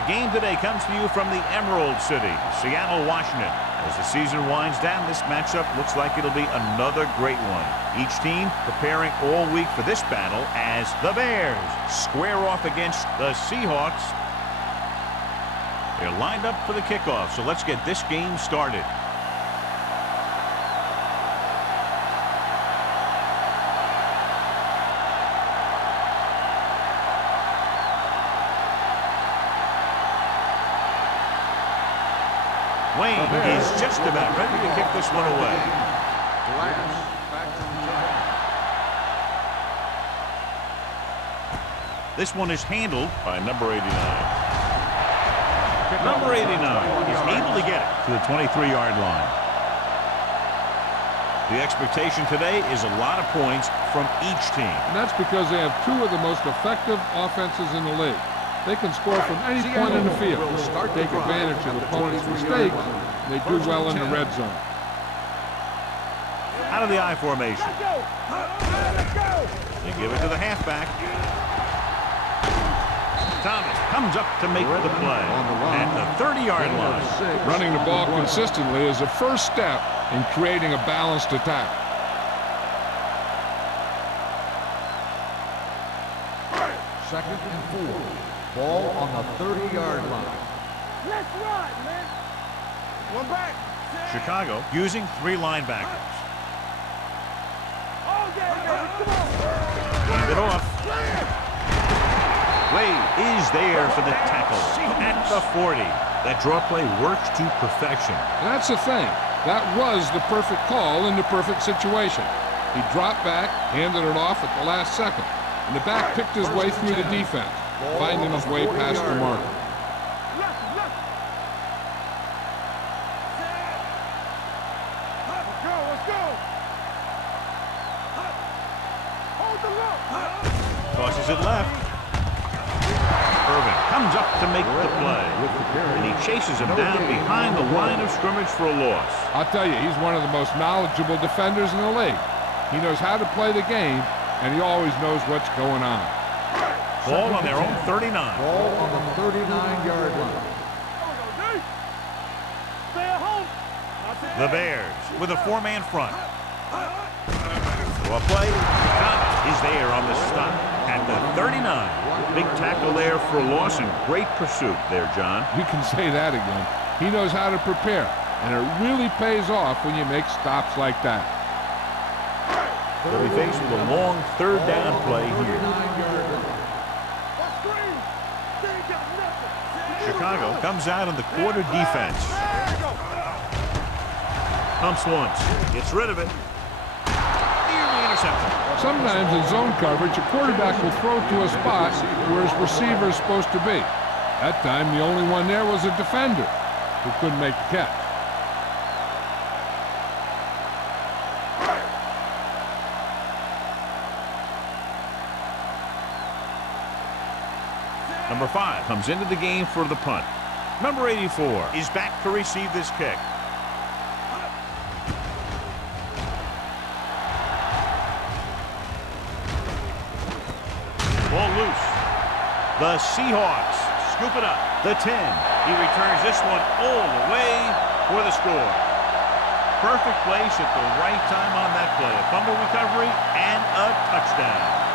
Our game today comes to you from the Emerald City, Seattle, Washington. As the season winds down, this matchup looks like it'll be another great one. Each team preparing all week for this battle as the Bears square off against the Seahawks. They're lined up for the kickoff, so let's get this game started. Wayne is just about ready to kick this one away. This one is handled by number 89. Number 89 is able to get it to the 23-yard line. The expectation today is a lot of points from each team. And that's because they have two of the most effective offenses in the league. They can score from any point in the field, take advantage of the opponent's mistakes, and they do well in the red zone. Out of the I formation. They give it to the halfback. Thomas comes up to make the play at the 30-yard line. Running the ball consistently is the first step in creating a balanced attack. Second and 4. Ball on the 30-yard line. Let's run, man. One back. Chicago using 3 linebackers. Oh, yeah. Come on. Hand it off. Wade is there for the tackle at the 40. That draw play works to perfection. And that's the thing. That was the perfect call in the perfect situation. He dropped back, handed it off at the last second, and the back picked his way through the defense, finding his way past the marker. Let's go. Hold the look. Tosses it left. Irvin comes up to make the play, and he chases him down behind the line of scrimmage for a loss. I'll tell you, he's one of the most knowledgeable defenders in the league. He knows how to play the game, and he always knows what's going on. Ball on their own 39. Ball on the 39-yard line. Stay at home. The Bears with a 4-man front. Well played. Thomas is there on the stop at the 39. Big tackle there for a loss and great pursuit there, John. You can say that again. He knows how to prepare, and it really pays off when you make stops like that. They'll be faced with a long 3rd down play here. Chicago comes out in the quarter defense. Pumps once, gets rid of it. Nearly intercepted. Sometimes in zone coverage, a quarterback will throw to a spot where his receiver is supposed to be. That time, the only one there was a defender who couldn't make the catch. Number 5 comes into the game for the punt. Number 84 is back to receive this kick. Ball loose. The Seahawks scoop it up. The 10. He returns this one all the way for the score. Perfect place at the right time on that play. A fumble recovery and a touchdown.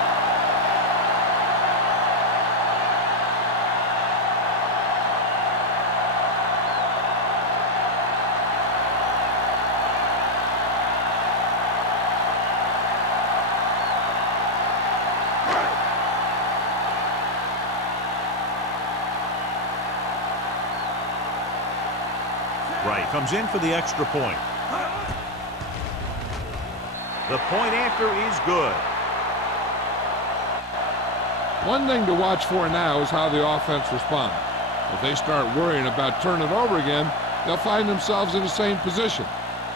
Right, comes in for the extra point. The point after is good. One thing to watch for now is how the offense responds. If they start worrying about turning it over again, they'll find themselves in the same position.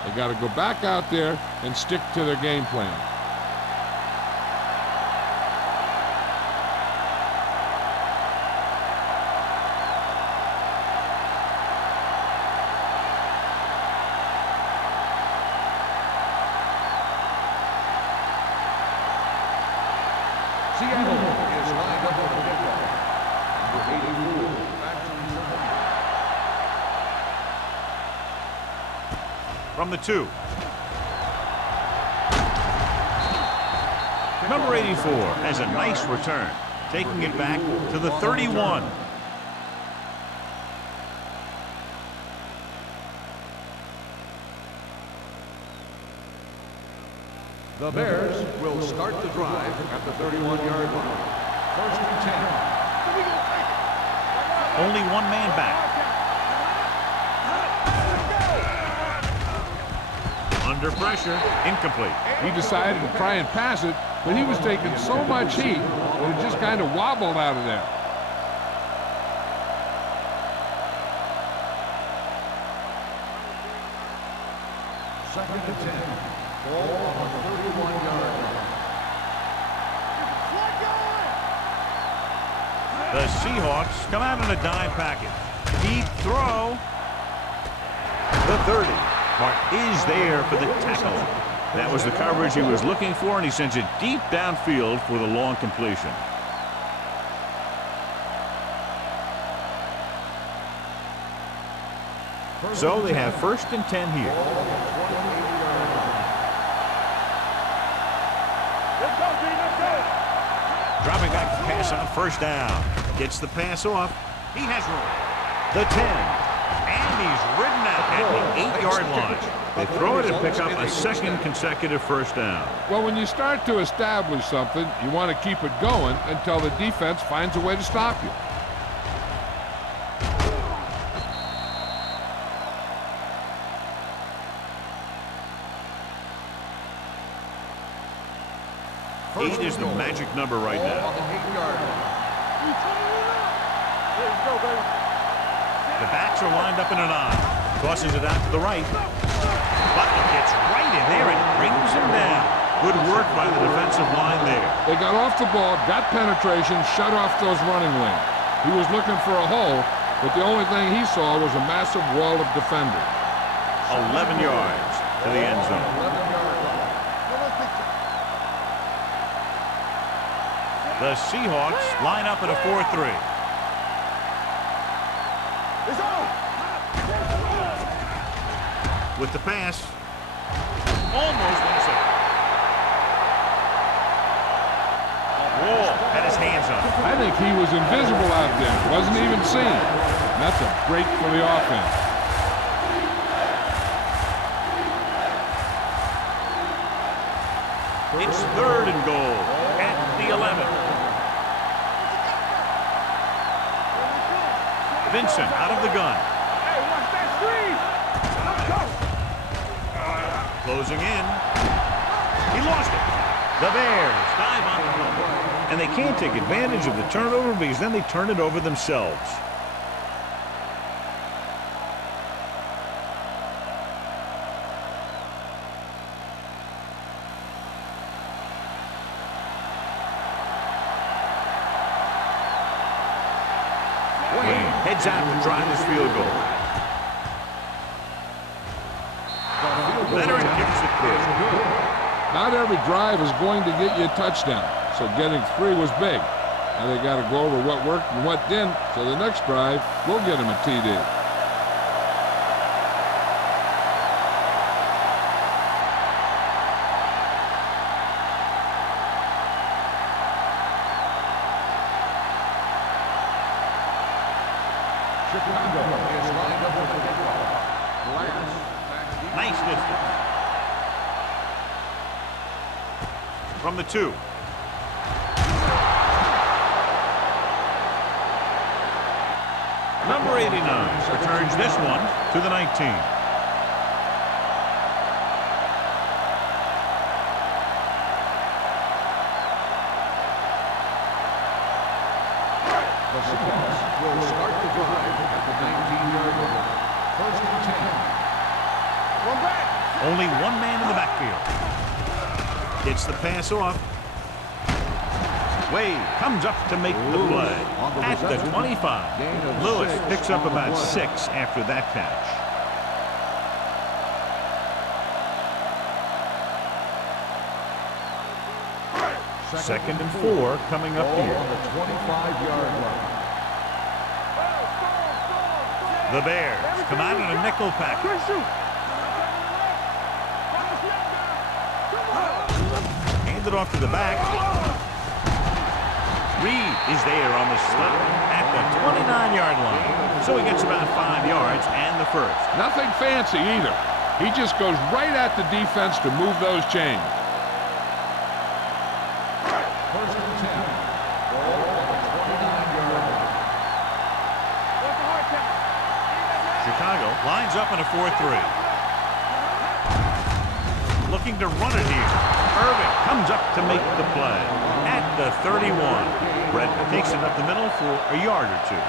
They got to go back out there and stick to their game plan. Seattle is lined up on the kickoff. Number 84, back to From the 2. Number 84 has a nice return, taking it back to the 31. The Bears will start the drive at the 31-yard line. First and 10. Only one man back. Under pressure, incomplete. He decided to try and pass it, but he was taking so much heat that it just kind of wobbled out of there. Second and 10. Ball on the 31-yard line. The Seahawks come out in a dime package. Deep throw. The 30. Mark is there for the tackle. That was the coverage he was looking for, and he sends it deep downfield for the long completion. So they have first and 10 here. Dropping back to pass on first down. Gets the pass off. He has room. The 10. And he's ridden out at the 8-yard line. They throw it and pick up a second consecutive first down. Well, when you start to establish something, you want to keep it going until the defense finds a way to stop you. Eight is the magic number right now. The backs are lined up in an I. Tosses it out to the right. Butler gets right in there and brings him down. Good work by the defensive line there. They got off the ball, got penetration, shut off those running lanes. He was looking for a hole, but the only thing he saw was a massive wall of defenders. 11 yards to the end zone. The Seahawks line up in a 4-3. With the pass. Almost intercepted. Wall had his hands up. I think he was invisible out there. Wasn't even seen. And that's a break for the offense. It's 3rd and goal at the 11. Vincent out of the gun. Hey, watch that screen. Closing in. He lost it. The Bears dive on the fumble. And they can't take advantage of the turnover because then they turn it over themselves. Wayne heads out to try this field goal. Veteran kicks it clear. Not every drive is going to get you a touchdown, so getting 3 was big. Now they got to go over what worked and what didn't, so the next drive will get him a TD. Chicago is lined up with the kickoff. Nice distance. From the 2. Number 89 returns this one to the 19. The Seahawks will start the drive at the 19-yard line. First and 10. One back. Only one man in the backfield. Gets the pass off. Wade comes up to make the play at the 25. Lewis picks up about 6 after that catch. Second and 4 coming up Ball here. on the 25-yard line. The Bears come out in a nickel package. hand it off to the back. Reed is there on the stop at the 29-yard line. So he gets about 5 yards and the first. Nothing fancy either. He just goes right at the defense to move those chains. First and 10. Ball on the 29-yard line. Chicago lines up in a 4-3. Looking to run it here. Irving comes up to make the play at the 31. Brett takes it up the middle for a yard or two.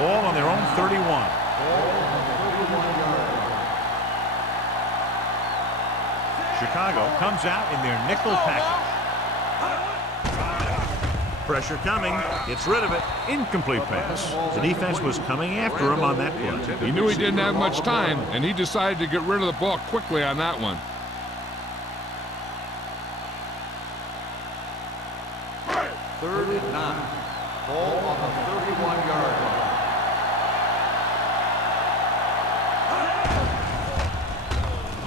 Ball on their own 31. Ball on the 31-yard line. Chicago comes out in their nickel package. Pressure coming. Gets rid of it. Incomplete pass. The defense was coming after him on that play. He knew he didn't have much time, and he decided to get rid of the ball quickly on that one. Third and 9. Ball on the 31-yard line.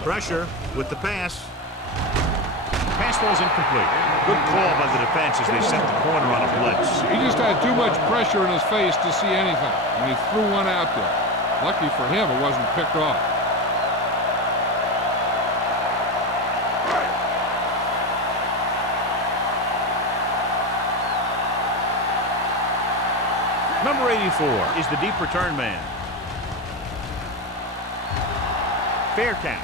Pressure with the pass. Pass falls incomplete. Good call by the defense as they set the corner on a blitz. He just had too much pressure in his face to see anything, and he threw one out there. Lucky for him, it wasn't picked off. Number 84 is the deep return man. Fair catch.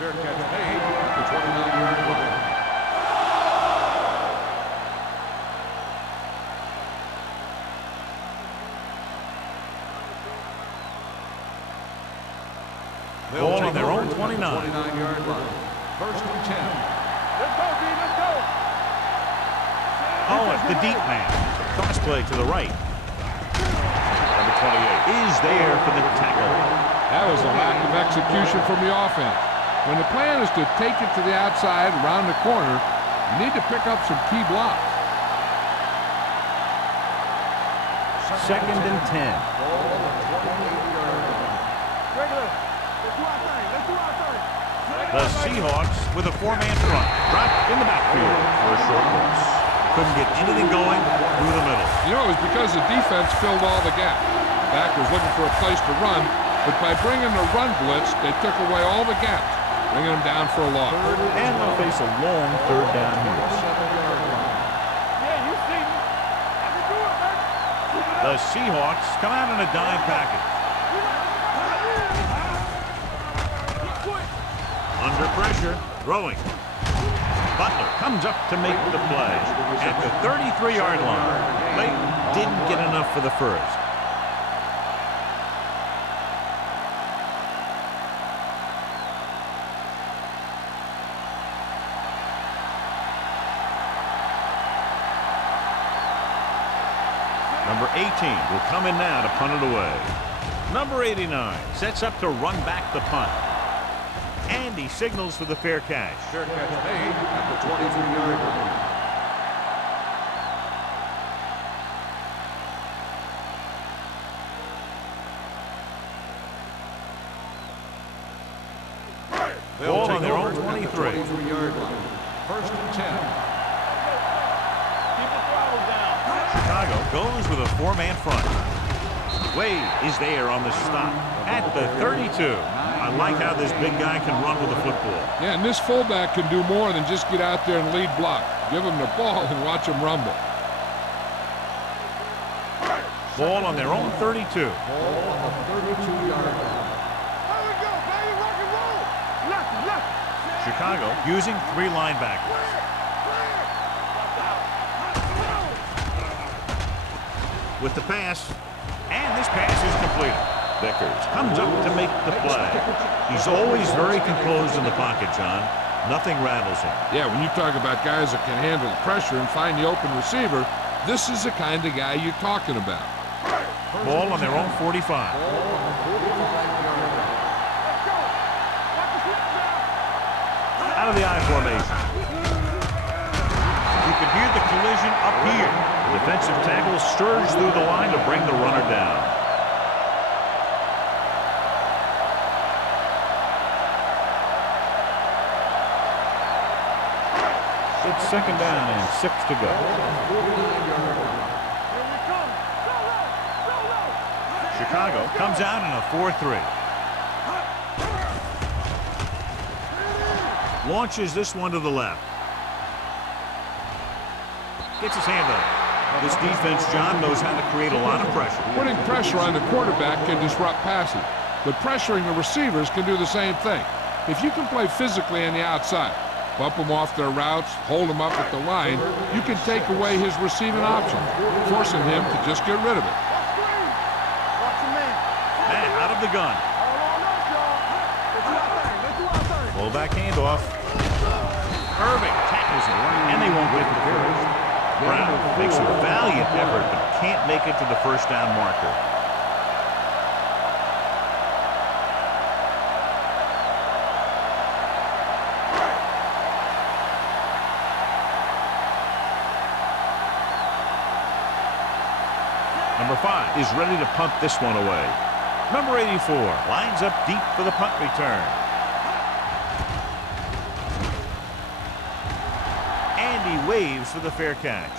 Fair catch made at the 29-yard line. Ball on their own 29. 29-yard line. First and 10. Let's go, D. Let's go. Owen, the deep man. Cross play to the right. Number 28 is there for the tackle. That was a lack of execution from the offense. When the plan is to take it to the outside around the corner, you need to pick up some key blocks. Second and 10. Ball on the 28-yard line. Regular. Let's do our thing. Let's do our thing. The Seahawks with a 4-man front. Drop in the backfield for a short loss. Couldn't get anything going through the middle. You know, it was because the defense filled all the gaps. Back was looking for a place to run, but by bringing the run blitz, they took away all the gaps, bringing them down for a loss. And they'll face a long third down here. 7-yard line. Yeah, you see me. I can do it, man. The Seahawks come out in a dime package. Under pressure, throwing. Butler comes up to make the play at the 33-yard line. Layton didn't get enough for the first. Number 18 will come in now to punt it away. Number 89 sets up to run back the punt. And he signals for the fair catch. Fair catch made at the 22-yard line. Ball on their own over at the 23. 23-yard line. First and 10. Keep the throttle down. Chicago goes with a 4-man front. Wade is there on the stop at the 32. I like how this big guy can run with the football. Yeah, and this fullback can do more than just get out there and lead block. Give him the ball and watch him rumble. Ball on their own 32. Ball on the 32-yard line. There we go, baby. Rock and roll. Left, left. Chicago using 3 linebackers. With the pass, and this pass is completed. Vickers comes up to make the play. He's always very composed in the pocket, John. Nothing rattles him. Yeah, when you talk about guys that can handle the pressure and find the open receiver, this is the kind of guy you're talking about. Ball on their own 45. Ball on the 45-yard line. Let's go. Watch the slip now. Out of the I formation. You can hear the collision up here. The defensive tackle stirs through the line to bring the runner down. second down and 6 to go. Chicago comes out in a 4-3. Launches this one to the left. Gets his hand up. This defense, John, knows how to create a lot of pressure. Putting pressure on the quarterback can disrupt passing, but pressuring the receivers can do the same thing. If you can play physically on the outside, bump them off their routes, hold them up at the line, you can take away his receiving option, forcing him to just get rid of it. Man, out of the gun. Fullback handoff. Irving tackles him, and they won't get the first. Brown makes a valiant effort, but can't make it to the first down marker. Number 5 is ready to punt this one away. Number 84 lines up deep for the punt return. And he waves for the fair catch.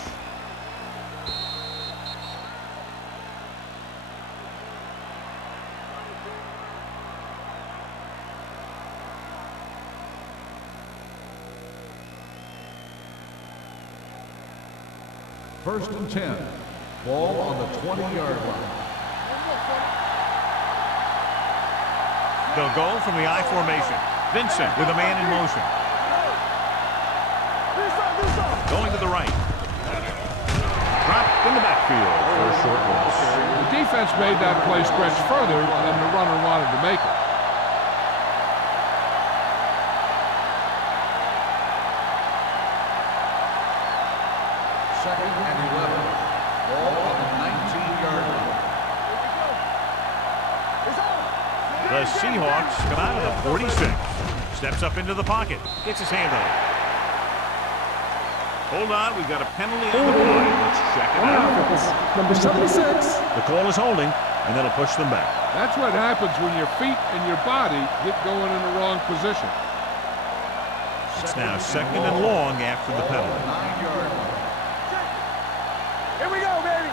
First and 10. Ball on the 20-yard line. They'll go from the I formation. Vincent with a man in motion. Going to the right. Dropped in the backfield for a short loss. The defense made that play stretch further than the runner wanted to make it. Second and 11. Ball on the 19-yard line. The Seahawks come out of the 46. Steps up into the pocket. Gets his hand on it. Hold on, we've got a penalty on the play. Let's check it out. Number 76. The call is holding, and that'll push them back. That's what happens when your feet and your body get going in the wrong position. It's now second and long after the penalty. 9-yard line. Here we go, baby.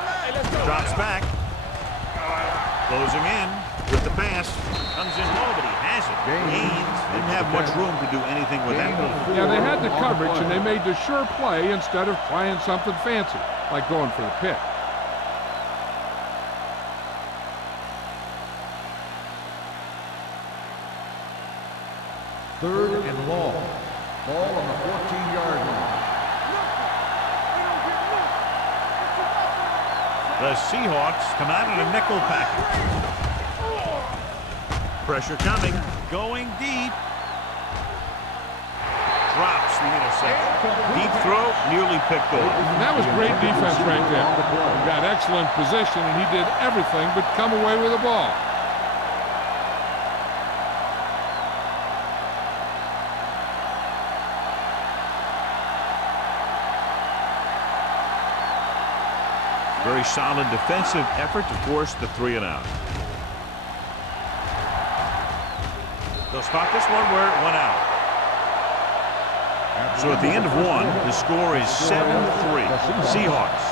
Hey, let's go. Drops back. Closing in with the pass. Comes in low, but he has it. Gaines didn't have much room to do anything with that ball. Yeah, they had the coverage, and they made the sure play instead of trying something fancy, like going for the pick. Third and long. Ball on the 14-yard line. The Seahawks come out in a nickel package. Pressure coming. Going deep. Drops the interception. Deep throw, nearly picked off. And that was great defense right there. He got excellent position, and he did everything but come away with the ball. Very solid defensive effort to force the 3 and out. They'll spot this one where it went out. So at the end of 1, the score is 7-3. Seahawks.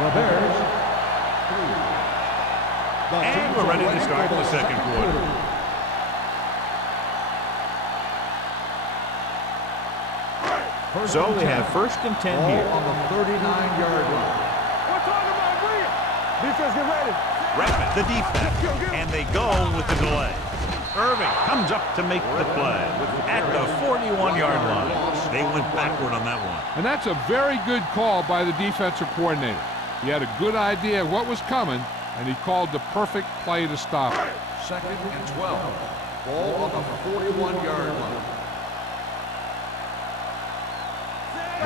The Bears. 3. And we're ready to start the second quarter. So they have first and 10 Ball here. on the 39-yard line. We're talking about William. Defense, get ready. Rapid, the defense, and they go with the delay. Irving comes up to make the play at the 41-yard line. They went backward on that one. And that's a very good call by the defensive coordinator. He had a good idea of what was coming, and he called the perfect play to stop it. Second and 12. Ball on the 41-yard line.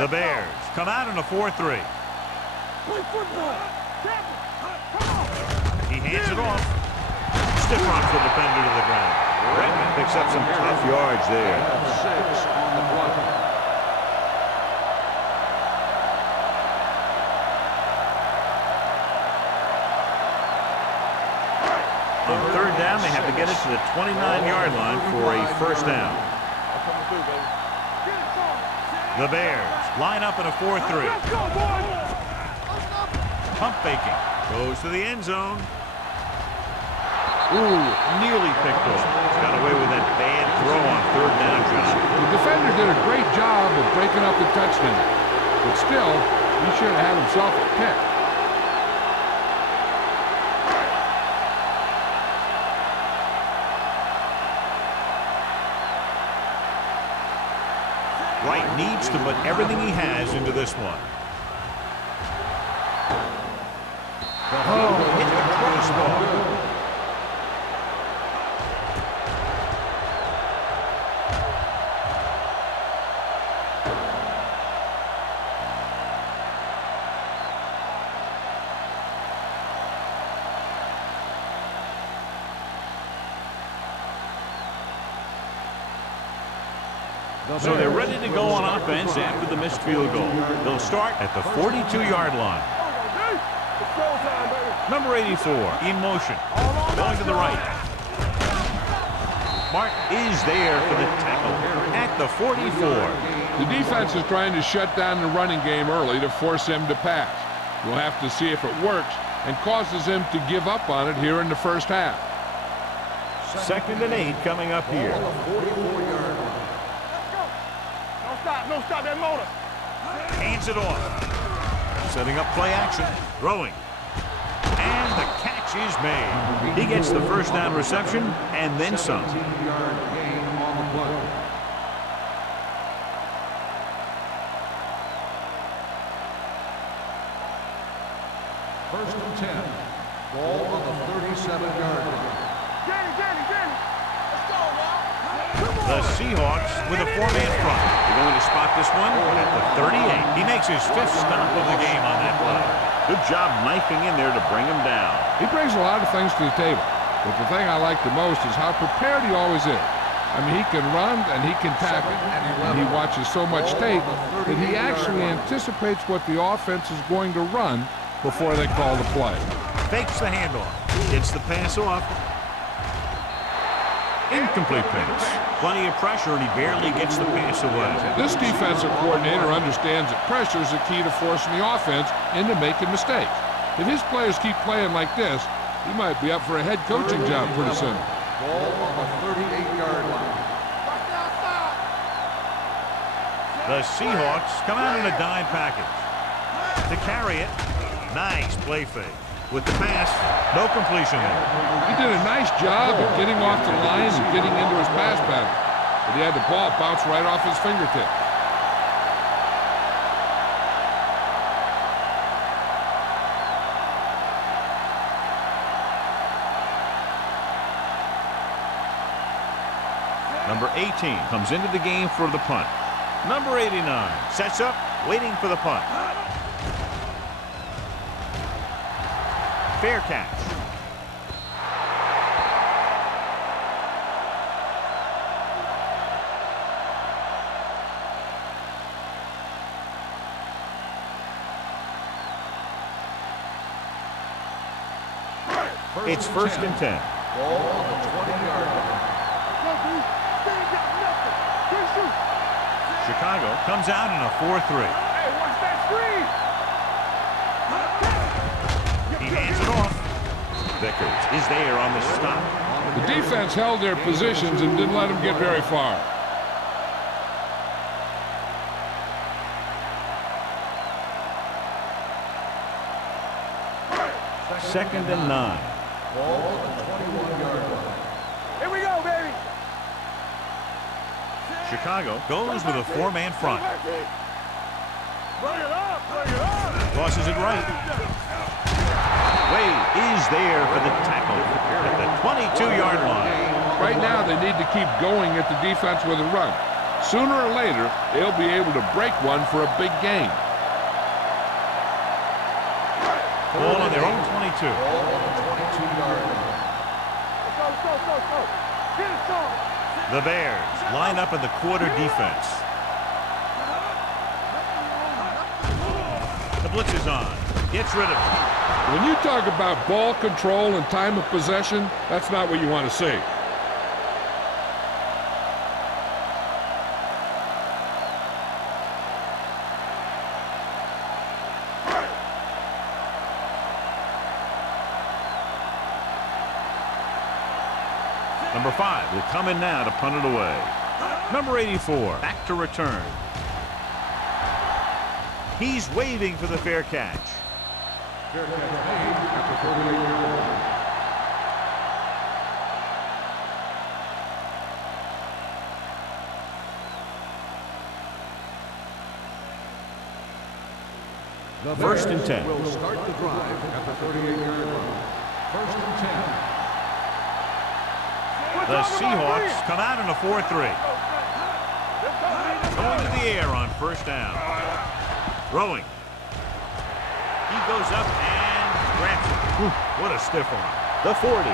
The Bears come out in a 4-3. Play football. Come on. He hands it off. Stiff arms the defender to the ground. Redmond picks up some tough yards there. 6 on the play. On third down, they have to get it to the 29-yard line for a first down. The Bears line up in a 4-3. Let's go, boys! Pump faking. Goes to the end zone. Ooh, nearly picked off. Got away with that bad throw on 3rd down, John. The defender did a great job of breaking up the touchdown. But still, he should have had himself a pick. Wright needs to put everything he has into this one. Oh, hit the crossbar. So they're ready to go on offense after the missed field goal. They'll start at the 42-yard line. Number 84 in motion, going to the right. Martin is there for the tackle at the 44. The defense is trying to shut down the running game early to force him to pass. We'll have to see if it works and causes him to give up on it here in the first half. 2nd and 8 coming up here. No stop that motor. Hands it off. Setting up play action. Throwing. And the catch is made. He gets the 1st down reception and then some. 17-yard gain on the play. First and 10. Ball on the 37-yard line. Danny. Let's go, man. The Seahawks with a 4-man front. They're going to spot this one at the 38. He makes his 5th stop of the game on that play. Good job knifing in there to bring him down. He brings a lot of things to the table, but the thing I like the most is how prepared he always is. I mean, he can run and he can tackle, and he watches so much tape that he actually anticipates what the offense is going to run before they call the play. Fakes the handoff. Gets the pass off. Incomplete pass. Plenty of pressure, and he barely gets the pass away. This defensive coordinator understands that pressure is the key to forcing the offense into making mistakes. If his players keep playing like this, he might be up for a head coaching job pretty soon. Ball on the 38-yard line. The Seahawks come out in a dime package. To carry it, nice play fake. With the pass, no completion there. He did a nice job of getting off the line and getting into his pass pattern, but he had the ball bounce right off his fingertips. Number 18 comes into the game for the punt. Number 89 sets up, waiting for the punt. Fair catch. It's 1st and 10. Ball on the 20-yard line. Chicago comes out in a 4-3. Hey, watch that screen. He hands it off. Vickers is there on the stop. The defense held their positions and didn't let them get very far. Second and 9. Ball on the 21-yard line. Here we go, baby. Chicago goes with a 4-man front. Bring it up. Tosses it right. Wade is there for the tackle at the 22-yard line. Right now, they need to keep going at the defense with a run. Sooner or later, they'll be able to break one for a big gain. Ball on their own 22. Ball on the 22-yard line. Go. Get it, son. The Bears line up in the quarter defense. The blitz is on. Gets rid of it. When you talk about ball control and time of possession, that's not what you want to see. Number 5 will come in now to punt it away. Number 84 back to return. He's waving for the fair catch. Fair catch made at the 38-yard line. The First and Bears 10. will start the drive at the 38-yard line. First and 10. The Seahawks come out in a 4-3. Going to the air on first down. Throwing. He goes up and grabs it. What a stiff arm. The 40.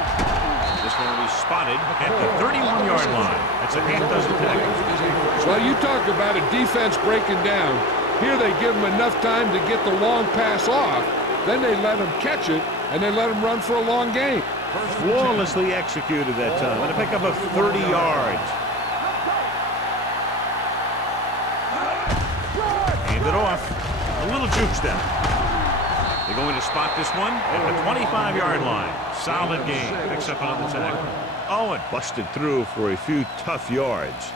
This one will be spotted at the 31-yard line. That's a half dozen tackles. Well, you talk about a defense breaking down. Here they give him enough time to get the long pass off. Then they let him catch it, and they let him run for a long gain. Flawlessly executed that time. And a pickup of 30 yards. Hand it off. A little juke step. They're going to spot this one at the 25-yard line. Solid gain. Picks up another tackle. Oh, and busted through for a few tough yards.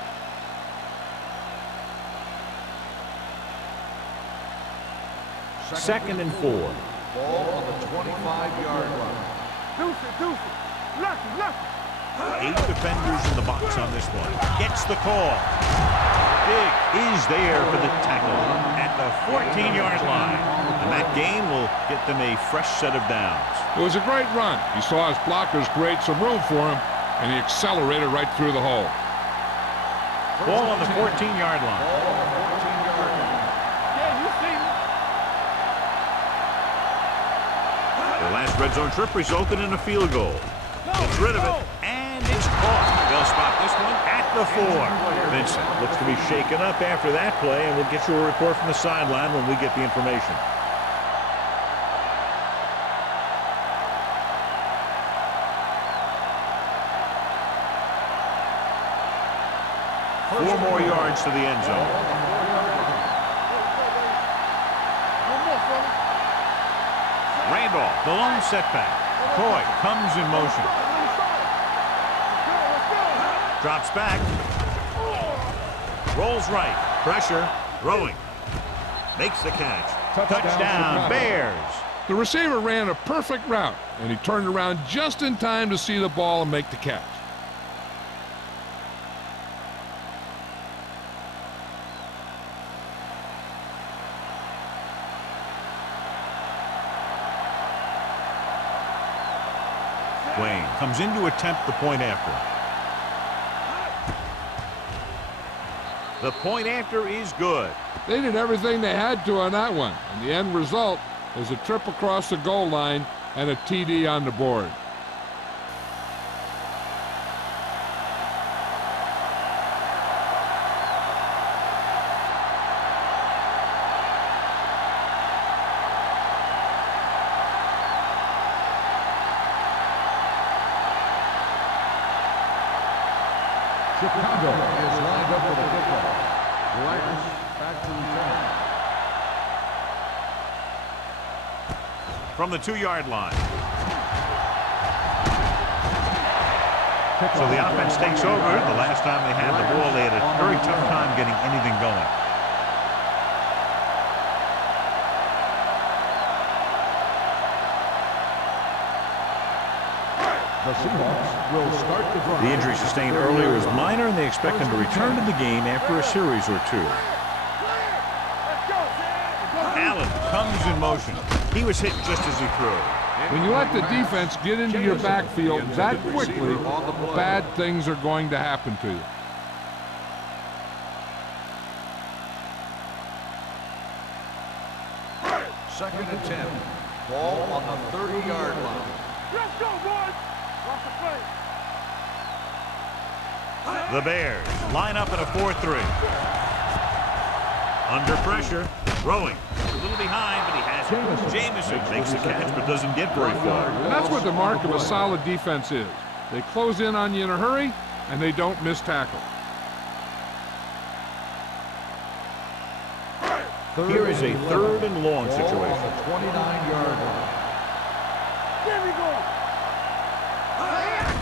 Second and 4. Ball on the 25-yard line. Deuce. Lucky. 8 defenders in the box on this one. Gets the call. Big is there for the tackle at the 14-yard line. And that gain will get them a fresh set of downs. It was a great run. He saw his blockers create some room for him, and he accelerated right through the hole. Ball on the 14-yard line. Yeah, you see me. The last red zone trip resulted in a field goal. Gets rid of it, and it's caught. They'll spot this one at the 4. Vincent looks to be shaken up after that play, and we'll get you a report from the sideline when we get the information. Four more yards to the end zone. Randolph, the lone setback. Coy comes in motion. Drops back. Rolls right. Pressure. Throwing. Makes the catch. Touchdown, Bears. The receiver ran a perfect route, and he turned around just in time to see the ball and make the catch. Wayne comes in to attempt the point after. The point after is good. They did everything they had to on that one, and the end result is a trip across the goal line and a TD on the board. Chicago is lined up for the kickoff. Riders back to return. From the 2-yard line. So the offense takes over. The last time they had the ball, they had a very tough time getting anything going. The Seahawks will start the drive. The injury sustained earlier was minor, and they expect him to return to the game after a series or two. Allen comes in motion. He was hit just as he threw. When you let the defense get into your backfield that quickly, bad things are going to happen to you. Second and 10. Ball on the 30-yard line. Let's go, boys. Off the play. The Bears line up in a 4-3. Under pressure, throwing. A little behind, but he has it. Jamison makes the catch, but doesn't get very far. And that's what the mark of a solid defense is. They close in on you in a hurry, and they don't miss tackle. Here is a 3rd and long situation. Ball on the 29-yard line. There we go.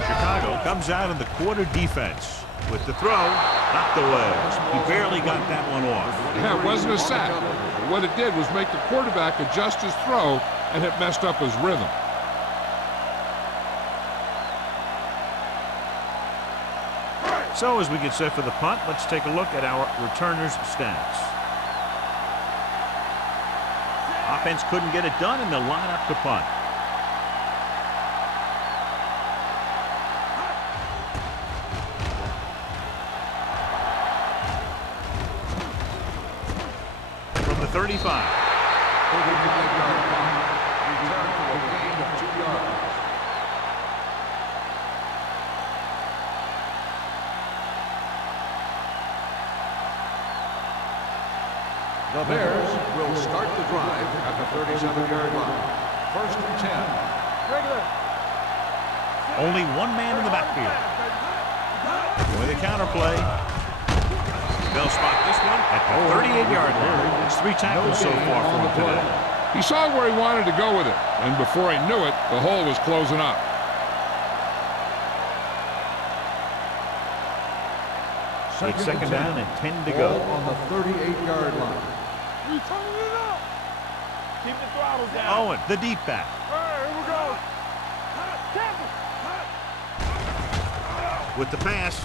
Chicago comes out in the quarter defense. With the throw, knocked away. He barely got that one off. Yeah, it wasn't a sack. What it did was make the quarterback adjust his throw, and it messed up his rhythm. So as we get set for the punt, let's take a look at our returners' stats. Offense couldn't get it done, and they'll line up to punt. From the 35. Return for a gain of 2 yards. The Bears will start the drive at the 37-yard line. First and 10. Only one man in the backfield. With a counter play. They'll spot this one at the 38-yard line. It's 3 tackles so far from him today. He saw where he wanted to go with it, and before he knew it, the hole was closing up. It's second down and 10 to Ball go. on the 38-yard line. We turning it up. Keep the throttle down. Owen, the deep back. All right, here we go. With the pass,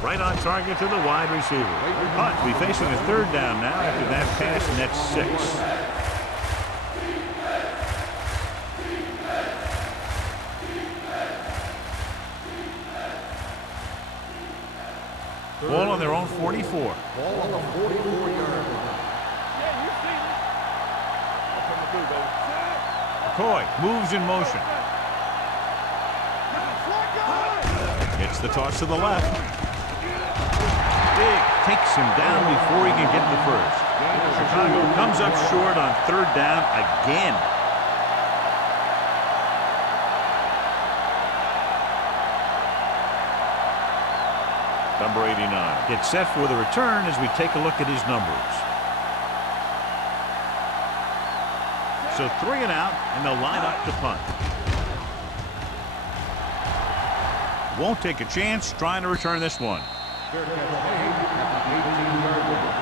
right on target to the wide receiver. But we facing a third down now after that pass, and that's 6. Ball on their own 44. Ball on the 44-yard line. Yeah, you see it. That's what I'm gonna do, baby. McCoy moves in motion. Gets the toss to the left. Big takes him down before he can get the first. Chicago comes up short on third down again. Number 89 gets set for the return as we take a look at his numbers. So 3 and out, and they'll line up to punt. Won't take a chance trying to return this one. Fair catch made at the 18-yard line.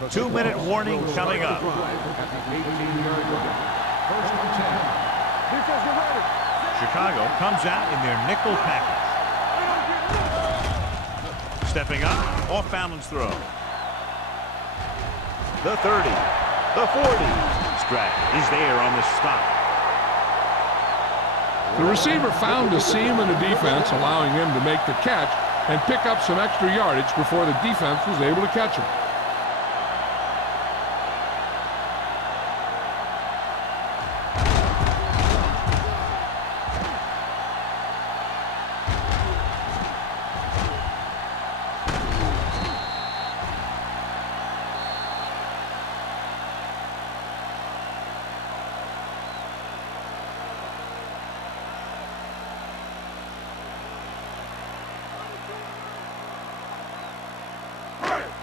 The 2-minute warning will coming start up. the drive at the 18-yard line. First and 10. Defense, get ready. Chicago comes out in their nickel package. Stepping up, off balance throw. The 30, the 40. Strack is there on the stop. The receiver found a seam in the defense, allowing him to make the catch and pick up some extra yardage before the defense was able to catch him.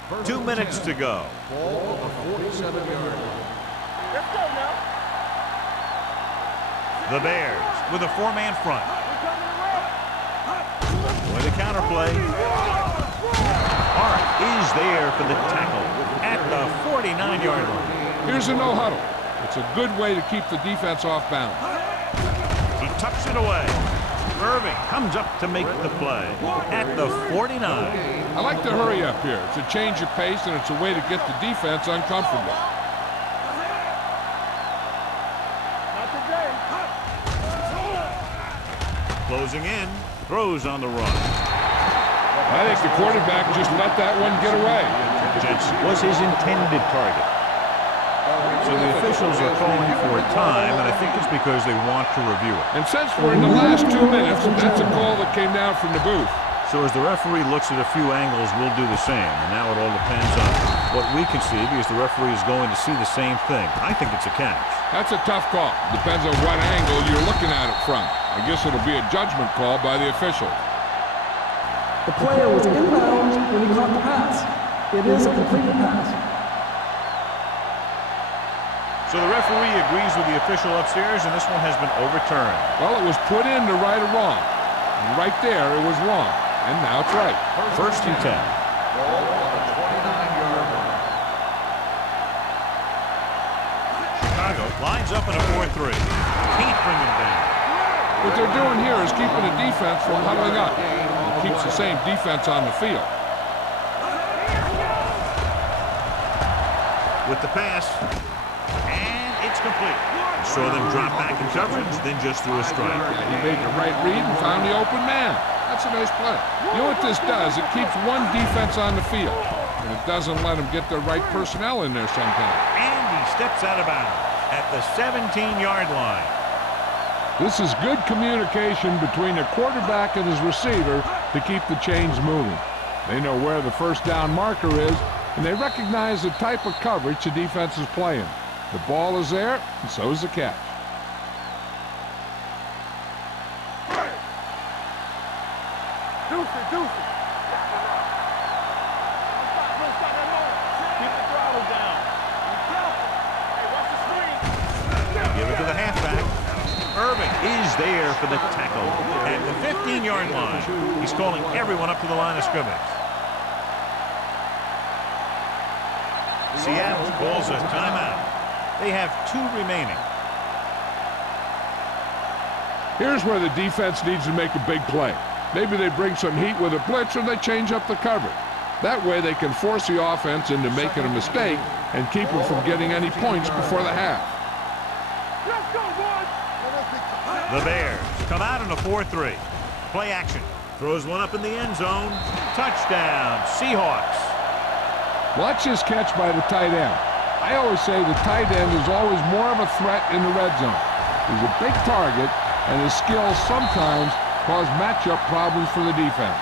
First 2 and minutes 10. to go. Ball on the 47-yard line. Let's go now. The Bears with a 4-man front. We're coming around. With a counter play. Hart is there for the tackle at the 49-yard line. Here's a no huddle. It's a good way to keep the defense off balance. He tucks it away. Irving comes up to make the play at the 49. I like to hurry up here. It's a change of pace, and it's a way to get the defense uncomfortable. Not today. Closing in, throws on the run. I think the quarterback just let that one get away. Jensen was his intended target. So the officials are calling for a time, and I think it's because they want to review it. And since we're in the last 2 minutes, that's a call that came down from the booth. So as the referee looks at a few angles, we'll do the same. And now it all depends on what we can see, because the referee is going to see the same thing. I think it's a catch. That's a tough call. Depends on what angle you're looking at it from. I guess it'll be a judgment call by the official. The player was inbounds when he caught the pass. It is a completed pass. So the referee agrees with the official upstairs, and this one has been overturned. Well, it was put in to right a wrong. And right there, it was wrong. And now it's right. First and 10. Ball on the 29-yard line. Chicago lines up in a 4-3. Can't bring him down. What they're doing here is keeping the defense from huddling up. It keeps the same defense on the field. With the pass, and it's complete. Saw them drop back in coverage, then just threw a strike. He made the right read and found the open man. That's a nice play. You know what this does? It keeps one defense on the field, and it doesn't let them get the right personnel in there sometimes. And he steps out of bounds at the 17-yard line. This is good communication between the quarterback and his receiver to keep the chains moving. They know where the first down marker is, and they recognize the type of coverage the defense is playing. The ball is there, and so is the catch. Deucey. Keep the throttle down. Be careful. Hey, watch the screen. Give it to the halfback. Irving is there for the tackle at the 15-yard line. He's calling everyone up to the line of scrimmage. Seattle calls a timeout. They have 2 remaining. Here's where the defense needs to make a big play. Maybe they bring some heat with a blitz, or they change up the coverage. That way they can force the offense into making a mistake and keep them from getting any points before the half. Let's go, boys. The Bears come out in a 4-3. Play action. Throws one up in the end zone. Touchdown, Seahawks. Watch this catch by the tight end. I always say the tight end is always more of a threat in the red zone. He's a big target, and his skills sometimes cause matchup problems for the defense.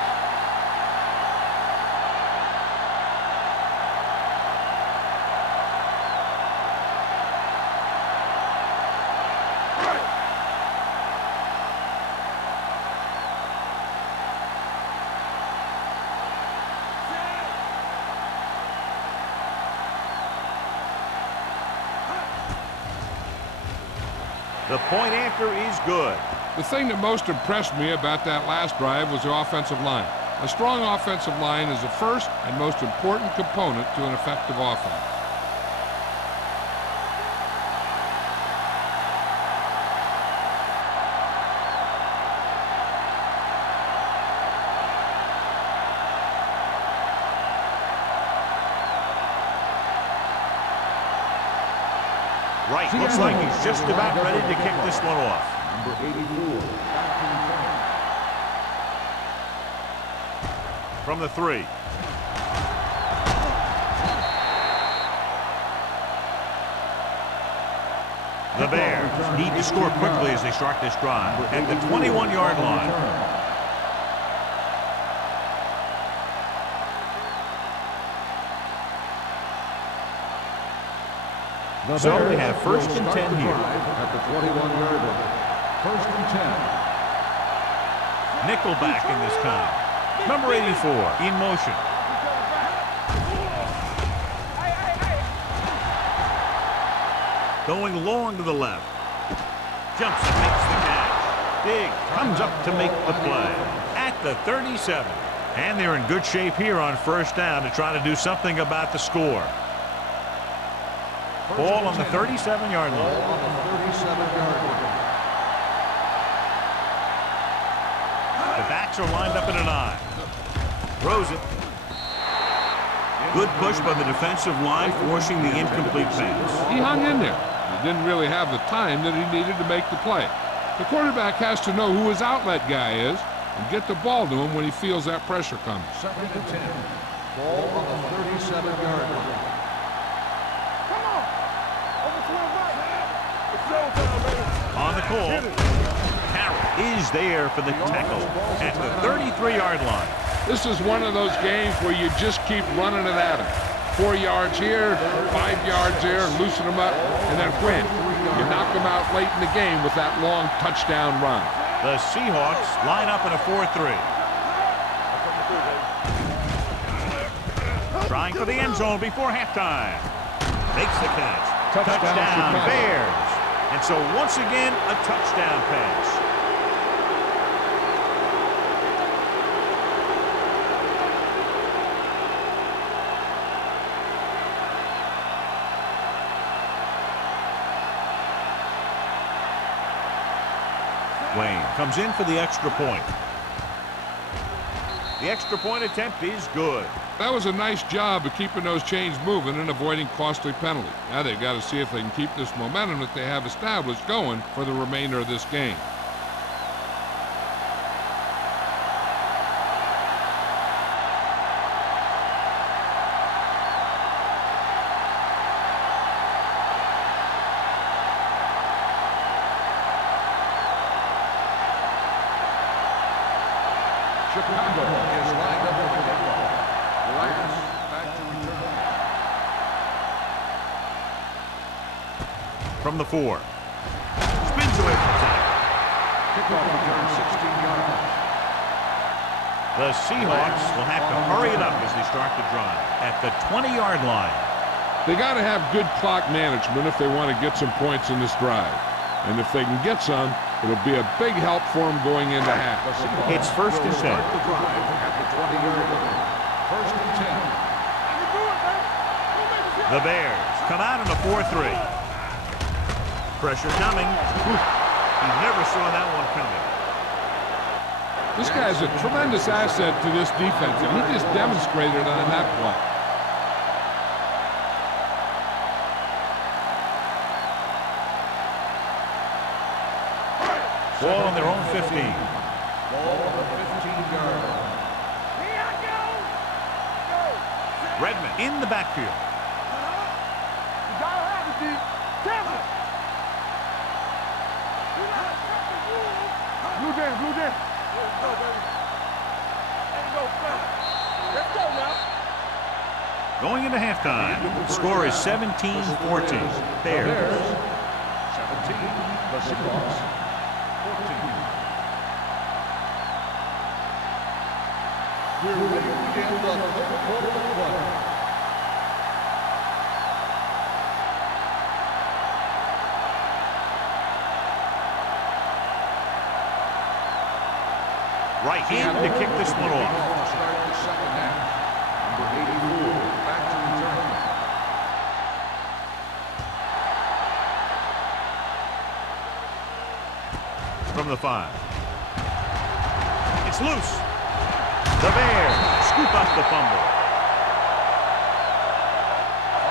The point after is good. The thing that most impressed me about that last drive was the offensive line. A strong offensive line is the first and most important component to an effective offense. Right, looks like he's just about ready to kick this one off. Number 84. From the 3. The Bears need to score quickly as they start this drive at the 21-yard line. So they have first and 10 here. At the 21-yard line. First and 10. Nickelback in this time. Number 84 in motion. Going long to the left. Jumps and makes the catch. Big comes up to make the play at the 37. And they're in good shape here on first down to try to do something about the score. Ball on the 37-yard line. Ball on the 37-yard line. The backs are lined up in an I. Throws it. Good push by the defensive line, forcing the incomplete pass. He hung in there. He didn't really have the time that he needed to make the play. The quarterback has to know who his outlet guy is and get the ball to him when he feels that pressure coming. Second and 10. Ball on the 37-yard line. On the call, Carroll is there for the tackle at the 33-yard line. This is one of those games where you just keep running it at him. 4 yards here, 5 yards there, loosen them up, and then win. You knock them out late in the game with that long touchdown run. The Seahawks line up in a 4-3. Trying for the end zone before halftime. Makes the catch. Touchdown, Bears. And so once again, a touchdown pass. Wayne comes in for the extra point. The extra point attempt is good. That was a nice job of keeping those chains moving and avoiding costly penalties. Now they've got to see if they can keep this momentum that they have established going for the remainder of this game. Chicago is lined up for the kickoff. Lions back to return. From the 4. Spins away from tackle. Kickoff return 16 yards. The Seahawks will have to hurry it up as they start the drive at the 20-yard line. They got to have good clock management if they want to get some points in this drive. And if they can get some, it'll be a big help for them going into half. It's first and 10. Start the drive at the 20-yard line. First and 10. The Bears come out in a 4-3. Pressure coming. He never saw that one coming. This guy's a tremendous asset to this defense, and he just demonstrated it on that play. Ball on their own 15. Ball on the 15-yard line. Redmond in the backfield. Blue Jam. Let's go now. Going into halftime, the score is 17-14. Bears. 17. The Seahawks. 14. We're ready to begin the third quarter of play. Right hand to kick this one off. Start the second half. Number 84 back to return. From the 5. It's loose. The Bears scoop up the fumble.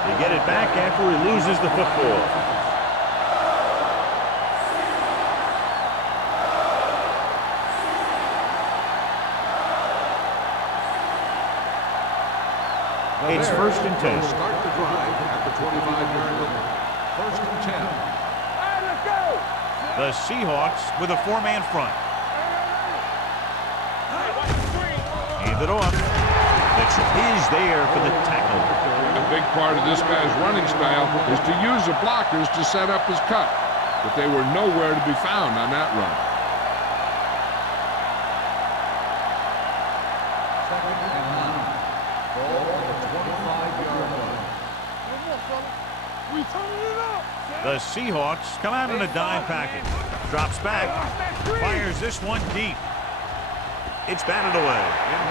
They get it back after he loses the football. It's first and 10. Start the drive at the 25-yard line. First and 10. Let's go. The Seahawks with a 4-man front. Hand it off. Mitchell is there for the tackle. A big part of this guy's running style is to use the blockers to set up his cut, but they were nowhere to be found on that run. Second and 9. Ball on the 25-yard line. We turning it up. The Seahawks come out in a dime package. Drops back. Fires this one deep. It's batted away.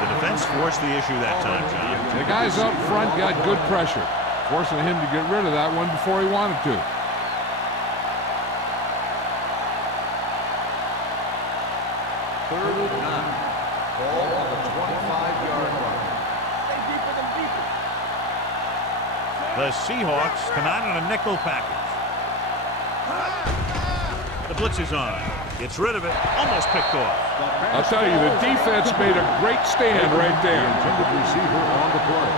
The defense forced the issue that time, John. The guys up front got good pressure, forcing him to get rid of that one before he wanted to. Third and 9. Ball on the 25-yard line. They deeper than deeper. The Seahawks come out in a nickel package. The blitz is on. Gets rid of it. Almost picked off. I'll tell you, the defense made a great stand right there. Intended receiver on the play.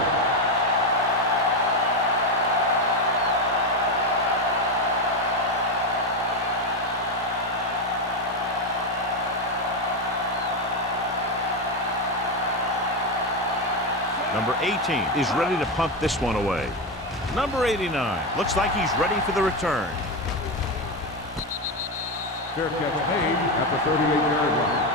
Number 18 is ready to punt this one away. Number 89 looks like he's ready for the return. Fair catch made at the 38-yard line.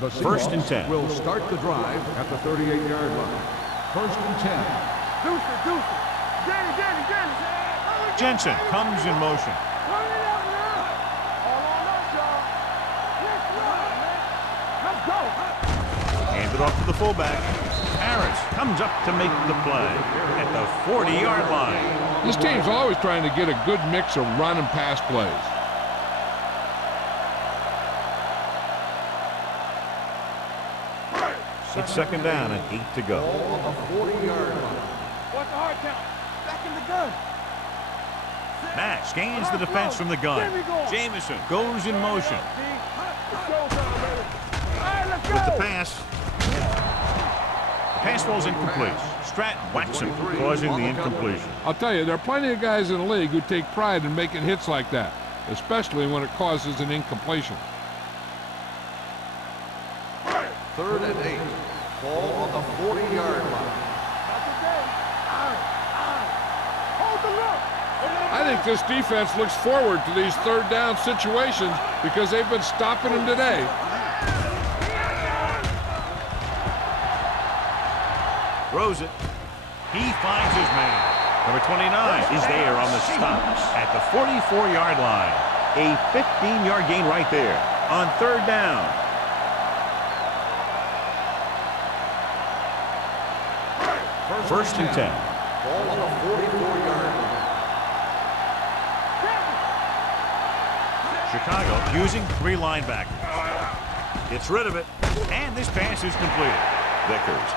The First and Seahawks 10. will start the drive at the 38-yard line. First and 10. Deuce. Danny. Jensen comes in motion. Hurry it up now. All on us, y'all. Let's go. Handed off to the fullback. Harris comes up to make the play at the 40-yard line. This team's always trying to get a good mix of run and pass plays. It's second down and 8 to go. Ball on the 40-yard line. What's the hard count? Back in the gun. Matt scans the defense from the gun. Jamison goes in motion with the pass. The pass falls incomplete. Stratton whacks him, causing the incompletion. I'll tell you, there are plenty of guys in the league who take pride in making hits like that, especially when it causes an incompletion. Third and 8. Ball on the 40-yard line. Hold the look. I think this defense looks forward to these third down situations because they've been stopping them today. Throws it. He finds his man. Number 29 is there on the stop at the 44-yard line. A 15-yard gain right there on third down. First and 10. Ball on the 44-yard line. Chicago using 3 linebackers. Gets rid of it, and this pass is completed. Vickers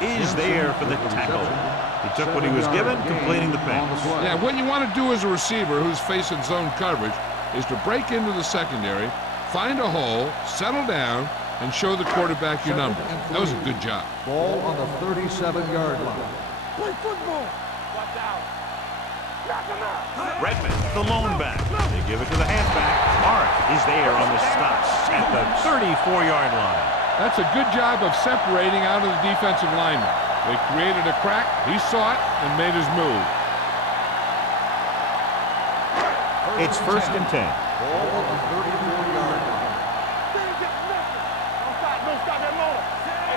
is there for the tackle. He took what he was given, completing the pass. Yeah, what you want to do as a receiver who's facing zone coverage is to break into the secondary, find a hole, settle down, and show the quarterback your number. That was a good job. Ball on the 37-yard line. Play football. Watch out. Knock him out. Redmond, the lone back. They give it to the halfback. Mark is there on the stop at the 34-yard line. That's a good job of separating out of the defensive lineman. They created a crack, he saw it, and made his move. It's first and 10. Ball on the 34-yard line. Don't stop that motor.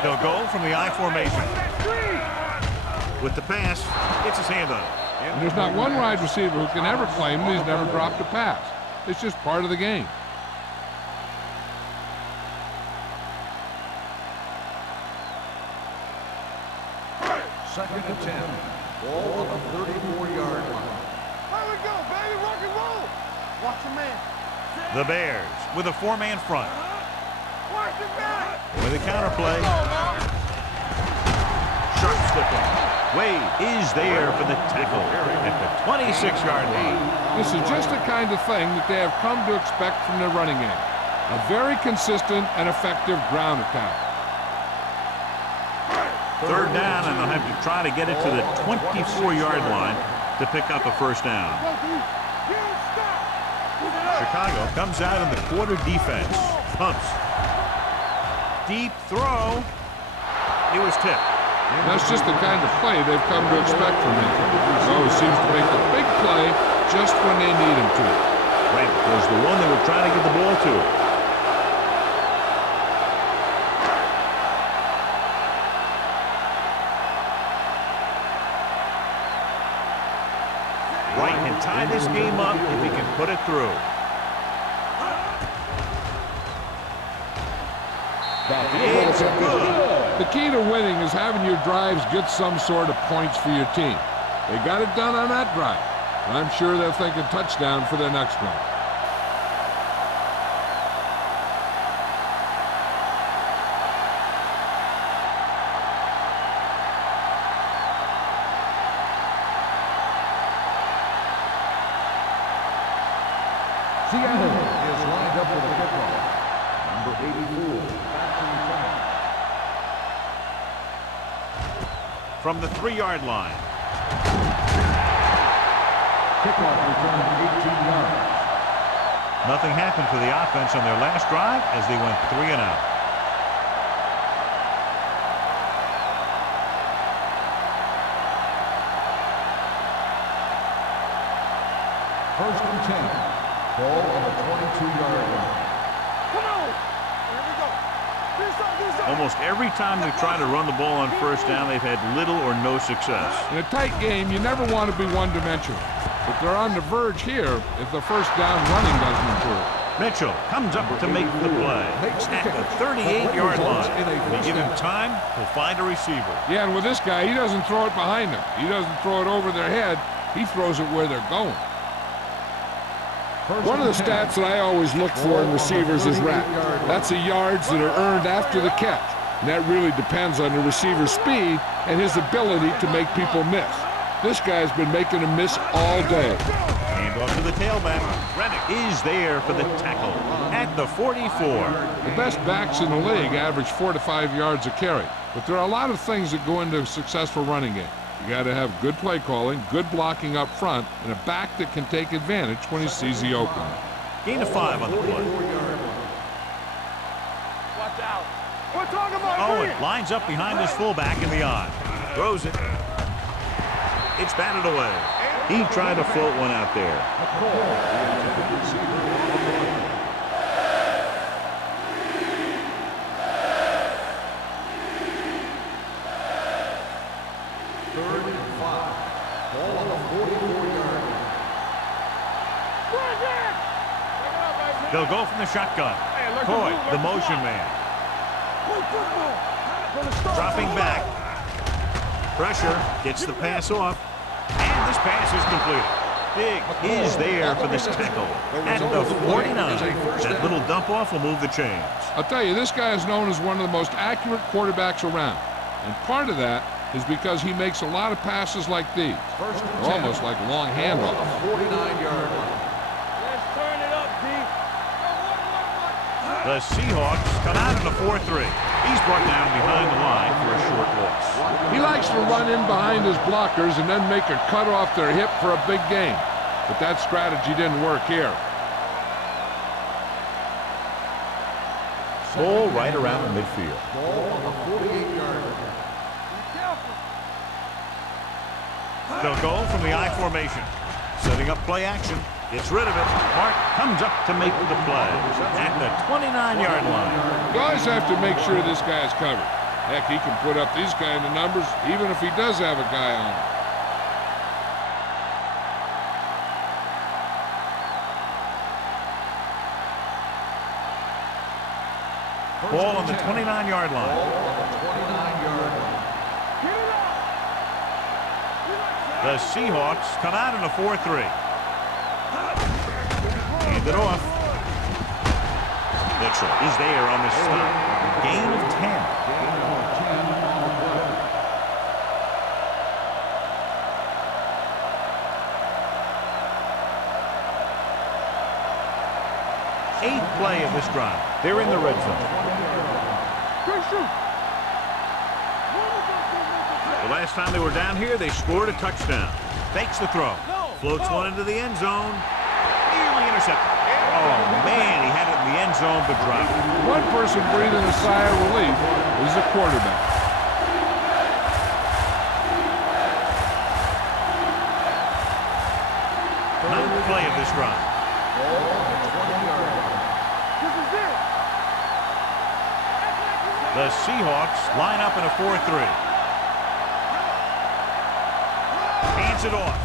They'll go from the I formation. With the pass, gets his hand on it. And there's not one wide receiver who can ever claim that he's never dropped a pass. It's just part of the game. Second and 10. Ball on the 34-yard line. Here we go, baby. Rock and roll. Watch your man. The Bears with a 4-man front. Watch your man. With a counterplay. Sharp slip on. Wade is there for the tackle at the 26-yard line. This is just the kind of thing that they have come to expect from their running game. A very consistent and effective ground attack. Third down, and they'll have to try to get it to the 24-yard line to pick up a first down. Chicago comes out in the quarter defense. Pumps. Deep throw. It was tipped. That's just the kind of play they've come to expect from him. He always seems to make a big play just when they need him to. Right, was the one they were trying to get the ball to. Right, can tie this game up if he can put it through. It's good. The key to winning is having your drives get some sort of points for your team. They got it done on that drive. And I'm sure they're thinking touchdown for their next one. Seattle is lined up with a kickoff. Number 84. From the 3-yard line. Kickoff return 18 yards. Nothing happened for the offense on their last drive as they went 3 and out. First and 10. Ball on the 22-yard line. Almost every time they've tried to run the ball on first down, they've had little or no success. In a tight game, you never want to be one-dimensional. But they're on the verge here if the first down running doesn't improve. Mitchell comes up to make the play at the 38-yard line. If you give him time, he'll find a receiver. Yeah, and with this guy, he doesn't throw it behind them. He doesn't throw it over their head. He throws it where they're going. One of the stats that I always look for in receivers is RAP. That's the yards that are earned after the catch. And that really depends on the receiver's speed and his ability to make people miss. This guy's been making them miss all day. Hand off to the tailback. Rennick is there for the tackle at the 44. The best backs in the league average 4 to 5 yards a carry. But there are a lot of things that go into a successful running game. You got to have good play calling, good blocking up front, and a back that can take advantage when he sees the opening. Gain of 5 on the play. Watch out. We're talking about Owen lines up behind his fullback in the eye. Throws it. It's batted away. He tried to float one out there. They'll go from the shotgun. Coy, the motion man. Dropping back. Pressure, gets the pass off. And this pass is completed. Big is there for this tackle at the 49. That little dump off will move the chains. I'll tell you, this guy is known as one of the most accurate quarterbacks around. And part of that is because he makes a lot of passes like these. Almost like long handoffs. 49-yard line. Let's turn it up, D. The Seahawks come out in a 4-3. He's brought down behind the line for a short loss. He likes to run in behind his blockers and then make a cut off their hip for a big gain. But that strategy didn't work here. Ball right around the midfield. Ball on the 48-yard line. They'll go from the I formation. Setting up play action. Gets rid of it. Mark comes up to make the play at the 29-yard line. You always have to make sure this guy is covered. Heck, he can put up these kind of numbers even if he does have a guy on him. Ball on the 29-yard line. Ball on the 29-yard line. The Seahawks come out in a 4-3. Hand it off. Mitchell is there on the stop. Gain of 10. 8th play of this drive. They're in the red zone. The last time they were down here, they scored a touchdown. Fakes the throw. Floats one into the end zone. Nearly intercepted. Oh, man, he had it in the end zone, but dropped it. One person breathing a sigh of relief is the quarterback. Ninth play of this drive. The Seahawks line up in a 4-3. Hands it off.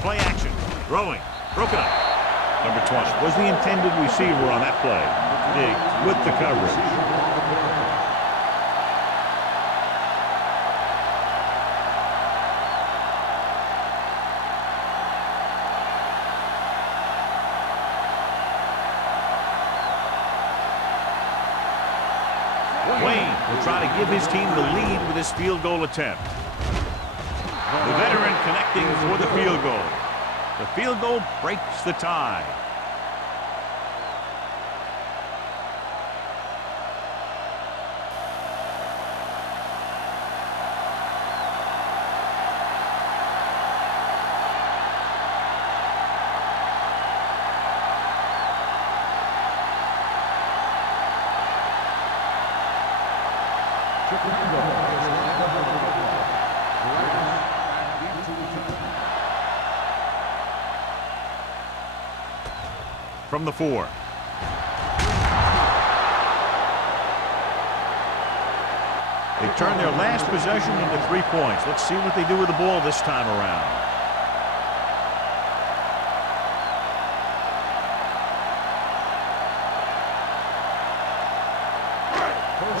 Play action. Throwing. Broken up. Number 20 was the intended receiver on that play. Big with the coverage. Wayne will try to give his team the lead with his field goal attempt. The veteran connecting for the field goal. The field goal breaks the tie. From the 4. They turned their last possession into 3 points. Let's see what they do with the ball this time around.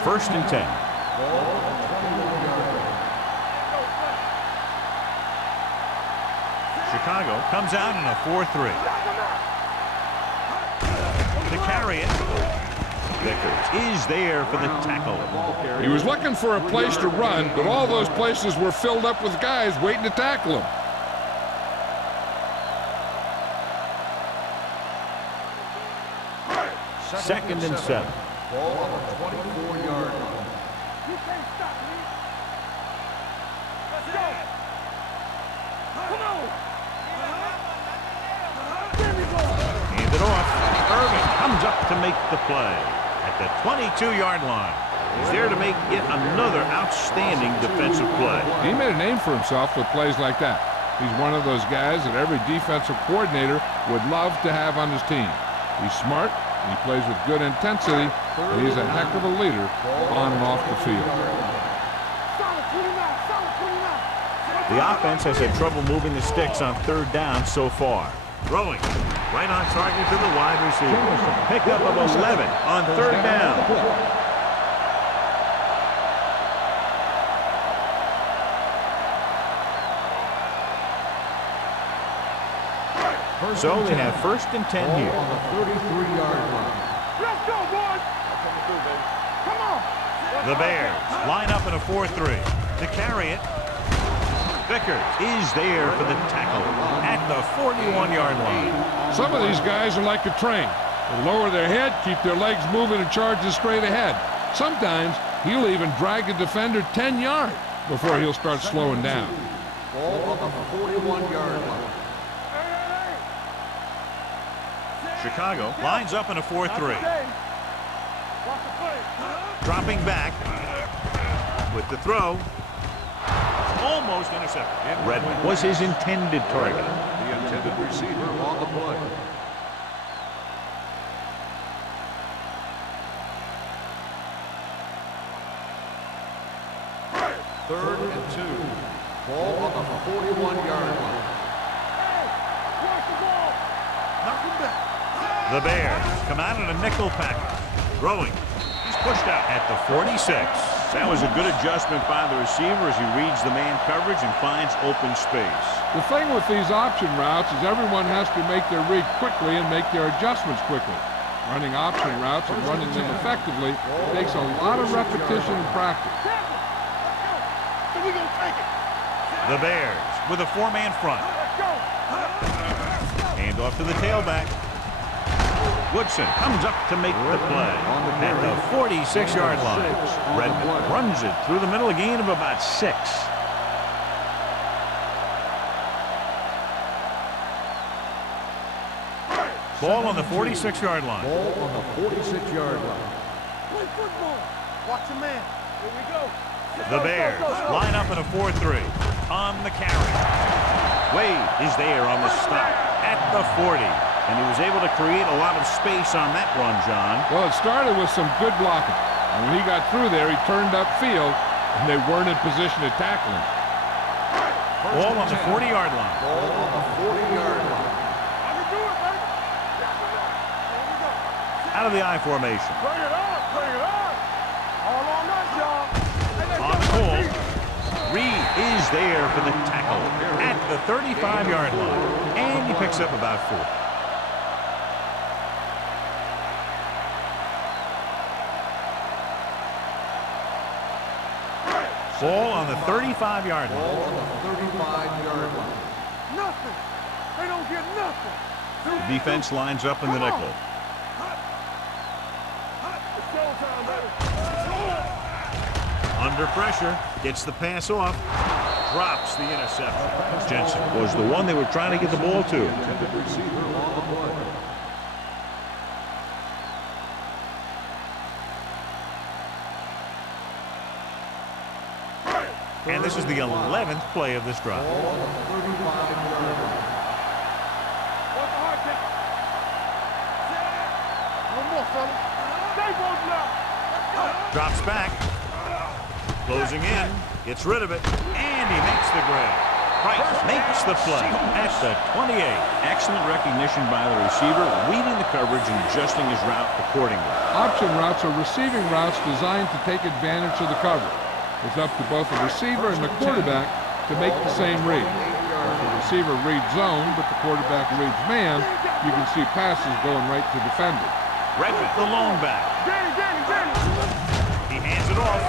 First and 10. Chicago comes out in a 4-3. To carry it. Vickers is there for the tackle. He was looking for a place to run, but all those places were filled up with guys waiting to tackle him. Second and 7. Ball on the 24-yard line. You can't stop me. Let's go. Come on. There we go. Hand it off. Irving comes up to make the play at the 22-yard line. He's there to make yet another outstanding defensive play. He made a name for himself with plays like that. He's one of those guys that every defensive coordinator would love to have on his team. He's smart, he plays with good intensity, and he's a heck of a leader on and off the field. The offense has had trouble moving the sticks on third down so far. Throwing right on target to the wide receiver. Pickup of 11 on third down. So they have first and 10 here. On the 33-yard line. Let's go, boys. Come on. The Bears line up in a 4-3. To carry it, Vickers is there for the tackle at the 41-yard line. Some of these guys are like a train. They lower their head, keep their legs moving, and charge straight ahead. Sometimes he'll even drag a defender 10 yards before he'll start slowing down. Ball on the 41-yard line. Chicago lines up in a 4-3. Watch the play. Dropping back with the throw. Almost intercepted. Redmond was his intended target. The intended receiver on the play. Third and 2. Ball on the 41-yard line. Watch the ball. Knock him back. The Bears come out in a nickel package. Throwing. He's pushed out at the 46. That was a good adjustment by the receiver as he reads the man coverage and finds open space. The thing with these option routes is everyone has to make their read quickly and make their adjustments quickly. Running option routes and running them effectively takes a lot of repetition and practice. So we gonna take it. The Bears with a 4-man front. Let's go. Hand off to the tailback. Woodson comes up to make the play at the 46-yard line. Redmond runs it through the middle, a gain of about 6. Ball on the 46-yard line. Ball on the 46-yard line. Play football. Watch your man. Here we go. The Bears line up in a 4-3 on the carry. Wade is there on the stop at the 40. And he was able to create a lot of space on that run, John. Well, it started with some good blocking. And when he got through there, he turned upfield, and they weren't in position to tackle him. Ball on the 40-yard line. Ball on the 40-yard line. I can do it, baby. There we go. Out of the I formation. Bring it on. Bring it on. All on us, y'all. Hey, let's On go, the pull. Steve. Reed is there for the tackle at the 35-yard line. And he picks up about 4. Ball on the 35-yard line. Ball on the 35-yard line. Nothing. They don't get nothing. Defense lines up in the nickel. It's showtime, baby. Under pressure, gets the pass off, drops the interception. Jensen was the one they were trying to get the ball to. Intended receiver on the play. And this is the 11th play of this drive. Ball on the 35-yard line. What's the hard kick? One more, fella. Stay both now. Let's go. Drops back. Closing in, gets rid of it, and he makes the grab. Price makes the play at the 28. Excellent recognition by the receiver, reading the coverage and adjusting his route accordingly. Option routes are receiving routes designed to take advantage of the coverage. It's up to both the receiver and the quarterback to make the same read. If the receiver reads zone, but the quarterback reads man, you can see passes going right to defenders. Redmond, the lone back. He hands it off.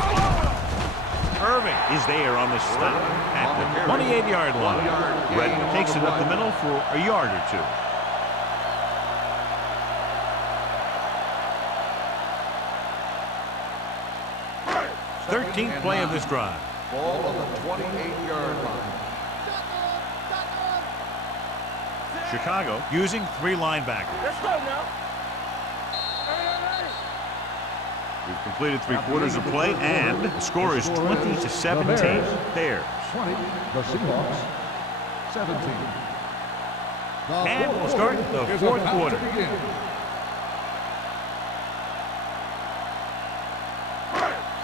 Irving is there on the stop at the 28-yard line. Redmond takes it up the middle for a yard or two. Thirteenth play of this drive. Ball on the 28-yard line. Chicago using 3 linebackers. Let's go now. We've completed 3/4 of play, and the score is 20-17. Bears. 20, the Seahawks. 17. And we'll start the 4th quarter.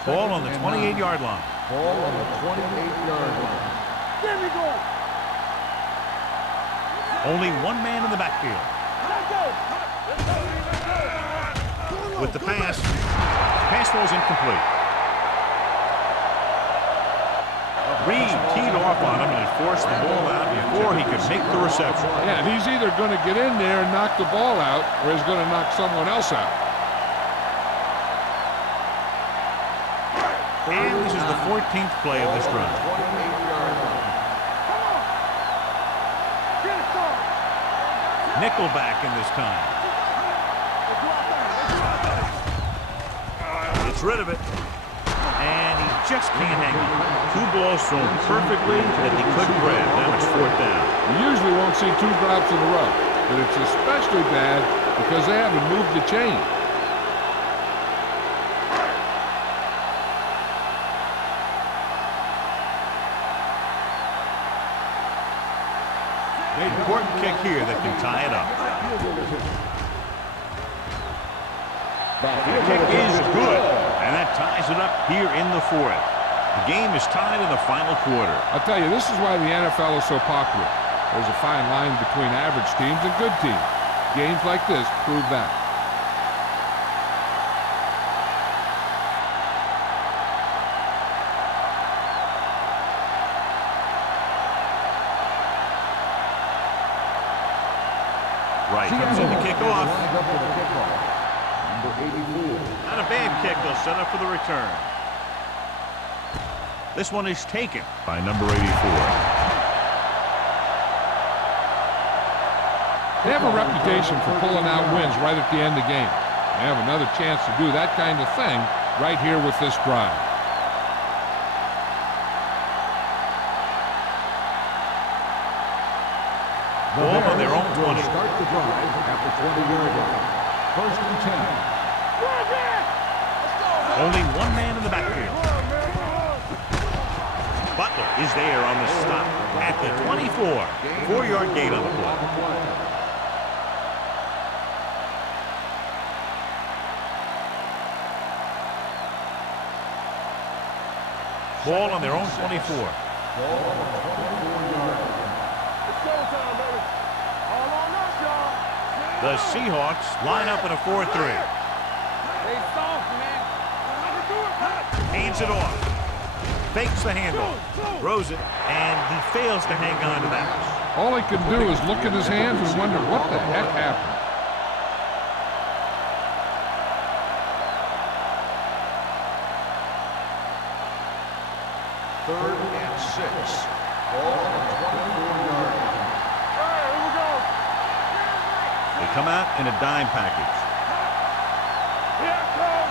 Ball on the 28-yard line. Ball on the 28-yard line. There we go. Only one man in the backfield. Let's go. With the pass. Pass falls incomplete. Reed teed off on him and forced the ball out before he could make the reception. Yeah, he's either going to get in there and knock the ball out, or he's going to knock someone else out. And this is the 14th play of this drive. 28-yard line. Get it started. Nickelback in this time. Gets rid of it. And he just can't hang on. 2 balls thrown perfectly that he couldn't grab. Now it's 4th down. You usually won't see 2 drops in a row, but it's especially bad because they haven't moved the chain. Made an important kick here that can tie it up. The kick is good, and that ties it up here in the 4th. The game is tied in the final quarter. I'll tell you, this is why the NFL is so popular. There's a fine line between average teams and good teams. Games like this prove that. Right, comes in the kickoff. Lined up for the kickoff. Number 84. Not a bad kick. They'll set up for the return. This one is taken by number 84. They have a reputation for pulling out wins right at the end of the game. They have another chance to do that kind of thing right here with this drive. Ball on their own 20. Start the drive at the 20-yard line. 1st and 10. Only one man in the backfield. Butler is there on the stop at the 24. 4-yard gain on the play. Ball on their own 24. It's showtime, baby. All on us, y'all. The Seahawks line up in a 4-3. They soft, man. Hands it off. Fakes the handle. Throws it, and he fails to hang on to that. All he can do is look at his hands and wonder what the heck happened. Third and 6. Ball on the 24-yard line. Hey, here we go. They come out in a dime package. Here it comes.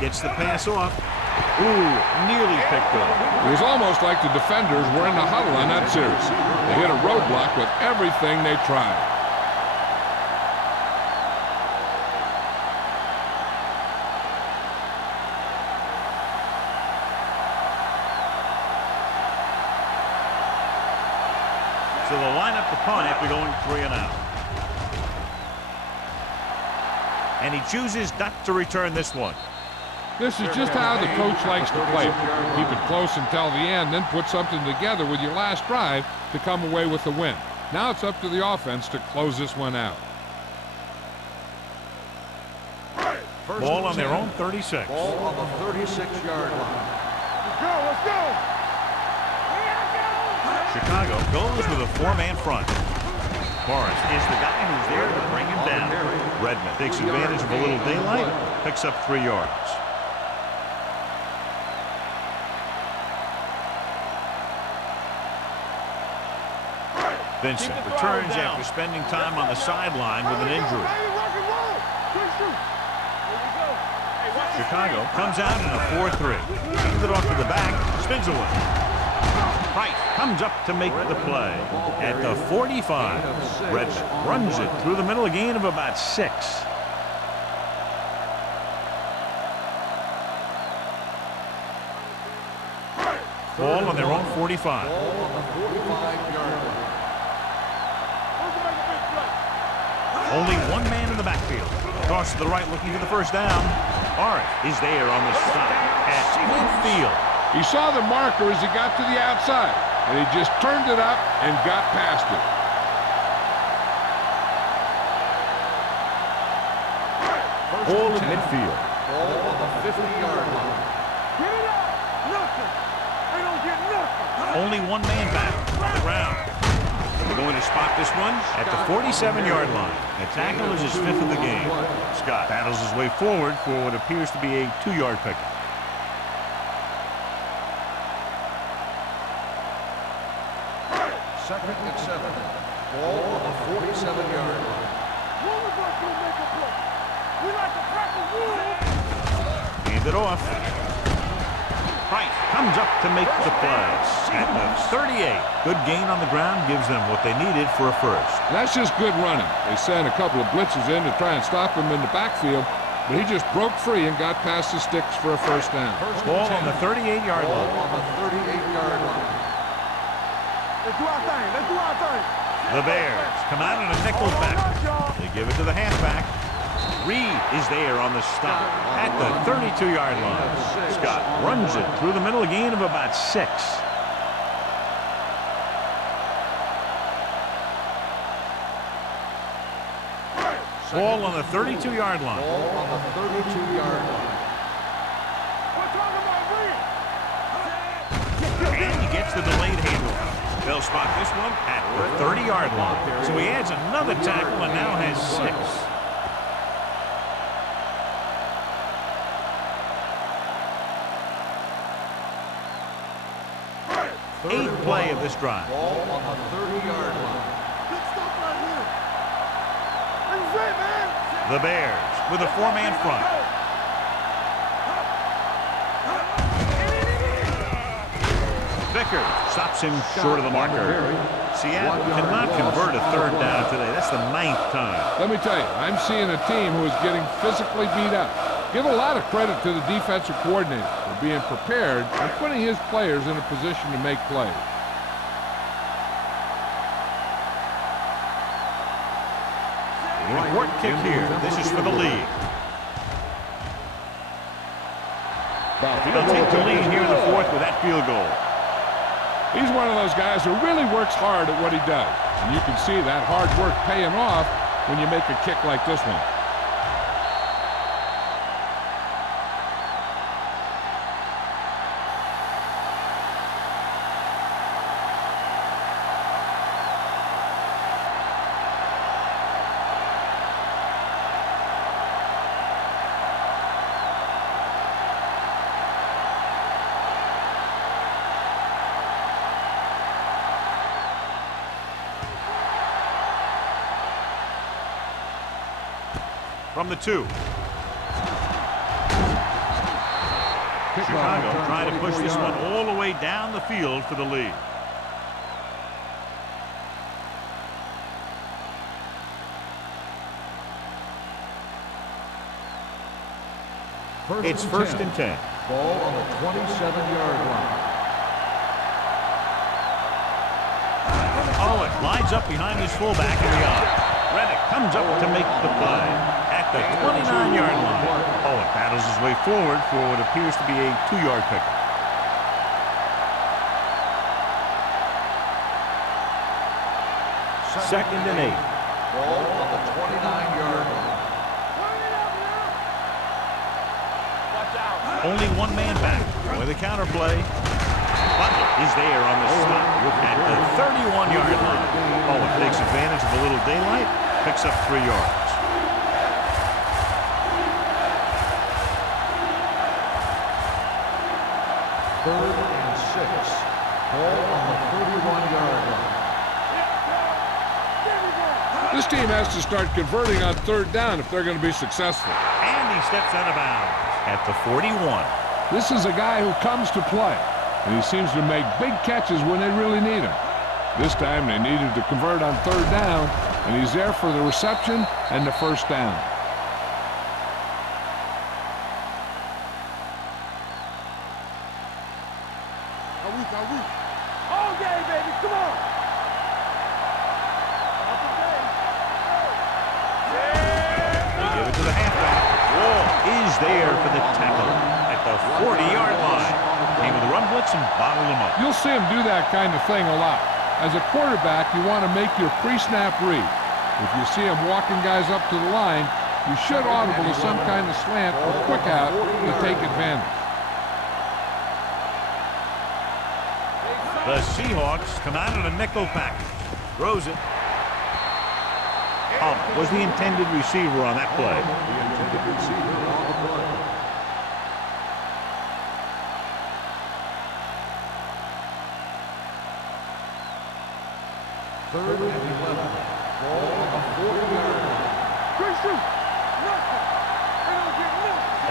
Gets the pass off. Ooh, nearly picked up. It was almost like the defenders were in the huddle on that series. They hit a roadblock with everything they tried. So they'll line up the punt after going 3 and out. And he chooses not to return this one. This is just how the coach likes to play it. Keep it close until the end, then put something together with your last drive to come away with the win. Now it's up to the offense to close this one out. Ball on their own 36. Ball on the 36-yard line. Let's go. Chicago goes with a four-man front. Morris is the guy who's there to bring him down. Redmond takes advantage of a little daylight, picks up 3 yards. Vincent returns after spending time on the sideline with an injury. Chicago comes out in a 4-3. Hands it off to the back, spins away. Price comes up to make the play. At the 45, Redmond runs it through the middle, a gain of about 6. Ball on their own 45. Ball on the 45-yard line. Only one man in the backfield. Toss to the right looking for the first down. Morris is there on the stop at midfield. He saw the marker as he got to the outside, and he just turned it up and got past it. Ball at midfield. Ball on the 50-yard line. Get it out. Nothing. They don't get nothing. Only one man back on the ground. We're going to spot this one at the 47-yard line. The tackle is his 5th of the game. Scott battles his way forward for what appears to be a 2-yard pickup. Second and 7. Ball on the 47-yard line. One of us will make a play. We like to practice rules. Hand it off. Price comes up to make the play at the 38. Good gain on the ground gives them what they needed for a first. That's just good running. They sent a couple of blitzes in to try and stop him in the backfield, but he just broke free and got past the sticks for a first down. Ball on the 38-yard Ball line. on the 38-yard line. Let's do our thing. Let's do our thing. The Bears come out in a nickel back. They give it to the halfback. Reed is there on the stop at the 32-yard line. Scott runs it through the middle, a gain of about 6. Ball on the 32-yard line. Ball on the 32-yard line. We're talking about Reed. And he gets the delayed handoff. They'll spot this one at the 30-yard line. So he adds another tackle and now has 6. 8th play of this drive. Ball on the 30-yard line. Good stuff right here. This is it, man. The Bears with a 4-man front. Vickers stops him short of the marker. Seattle cannot convert a 3rd down today. That's the 9th time. Let me tell you, I'm seeing a team who is getting physically beat up. Give a lot of credit to the defensive coordinator for being prepared and putting his players in a position to make plays. Important kick here. This is for the lead. They'll take the lead here in the 4th with that field goal. He's one of those guys who really works hard at what he does. And you can see that hard work paying off when you make a kick like this one. From the 2. Chicago trying to push this one all the way down the field for the lead. It's 1st and 10. Ball on the 27-yard line. Owen lines up behind his fullback in the arc. Reddick comes up to make the play at the 29-yard line. Owen battles his way forward for what appears to be a 2-yard pickup. Second and 8. Ball on the 29-yard line. Only one man back. With a counter play. Butler is there on the stop at the 31-yard line. Owen takes advantage of a little daylight, picks up 3 yards. Third and 6. Ball on the 31-yard line. This team has to start converting on third down if they're going to be successful. And he steps out of bounds at the 41. This is a guy who comes to play, and he seems to make big catches when they really need him. This time they needed to convert on third down, and he's there for the reception and the first down. All day, baby, come on. They give it to the halfback. Wall is there for the tackle at the 40-yard line. Came with the run blitz and bottled him up. You'll see him do that kind of thing a lot. As a quarterback, you want to make your pre-snap read. If you see him walking guys up to the line, you should audible to some kind of slant or quick out to take advantage. The Seahawks come out in a nickel package. Throws it. Was the intended receiver on that play. The intended receiver on the play. Third and 11. Ball on the 40-yard line.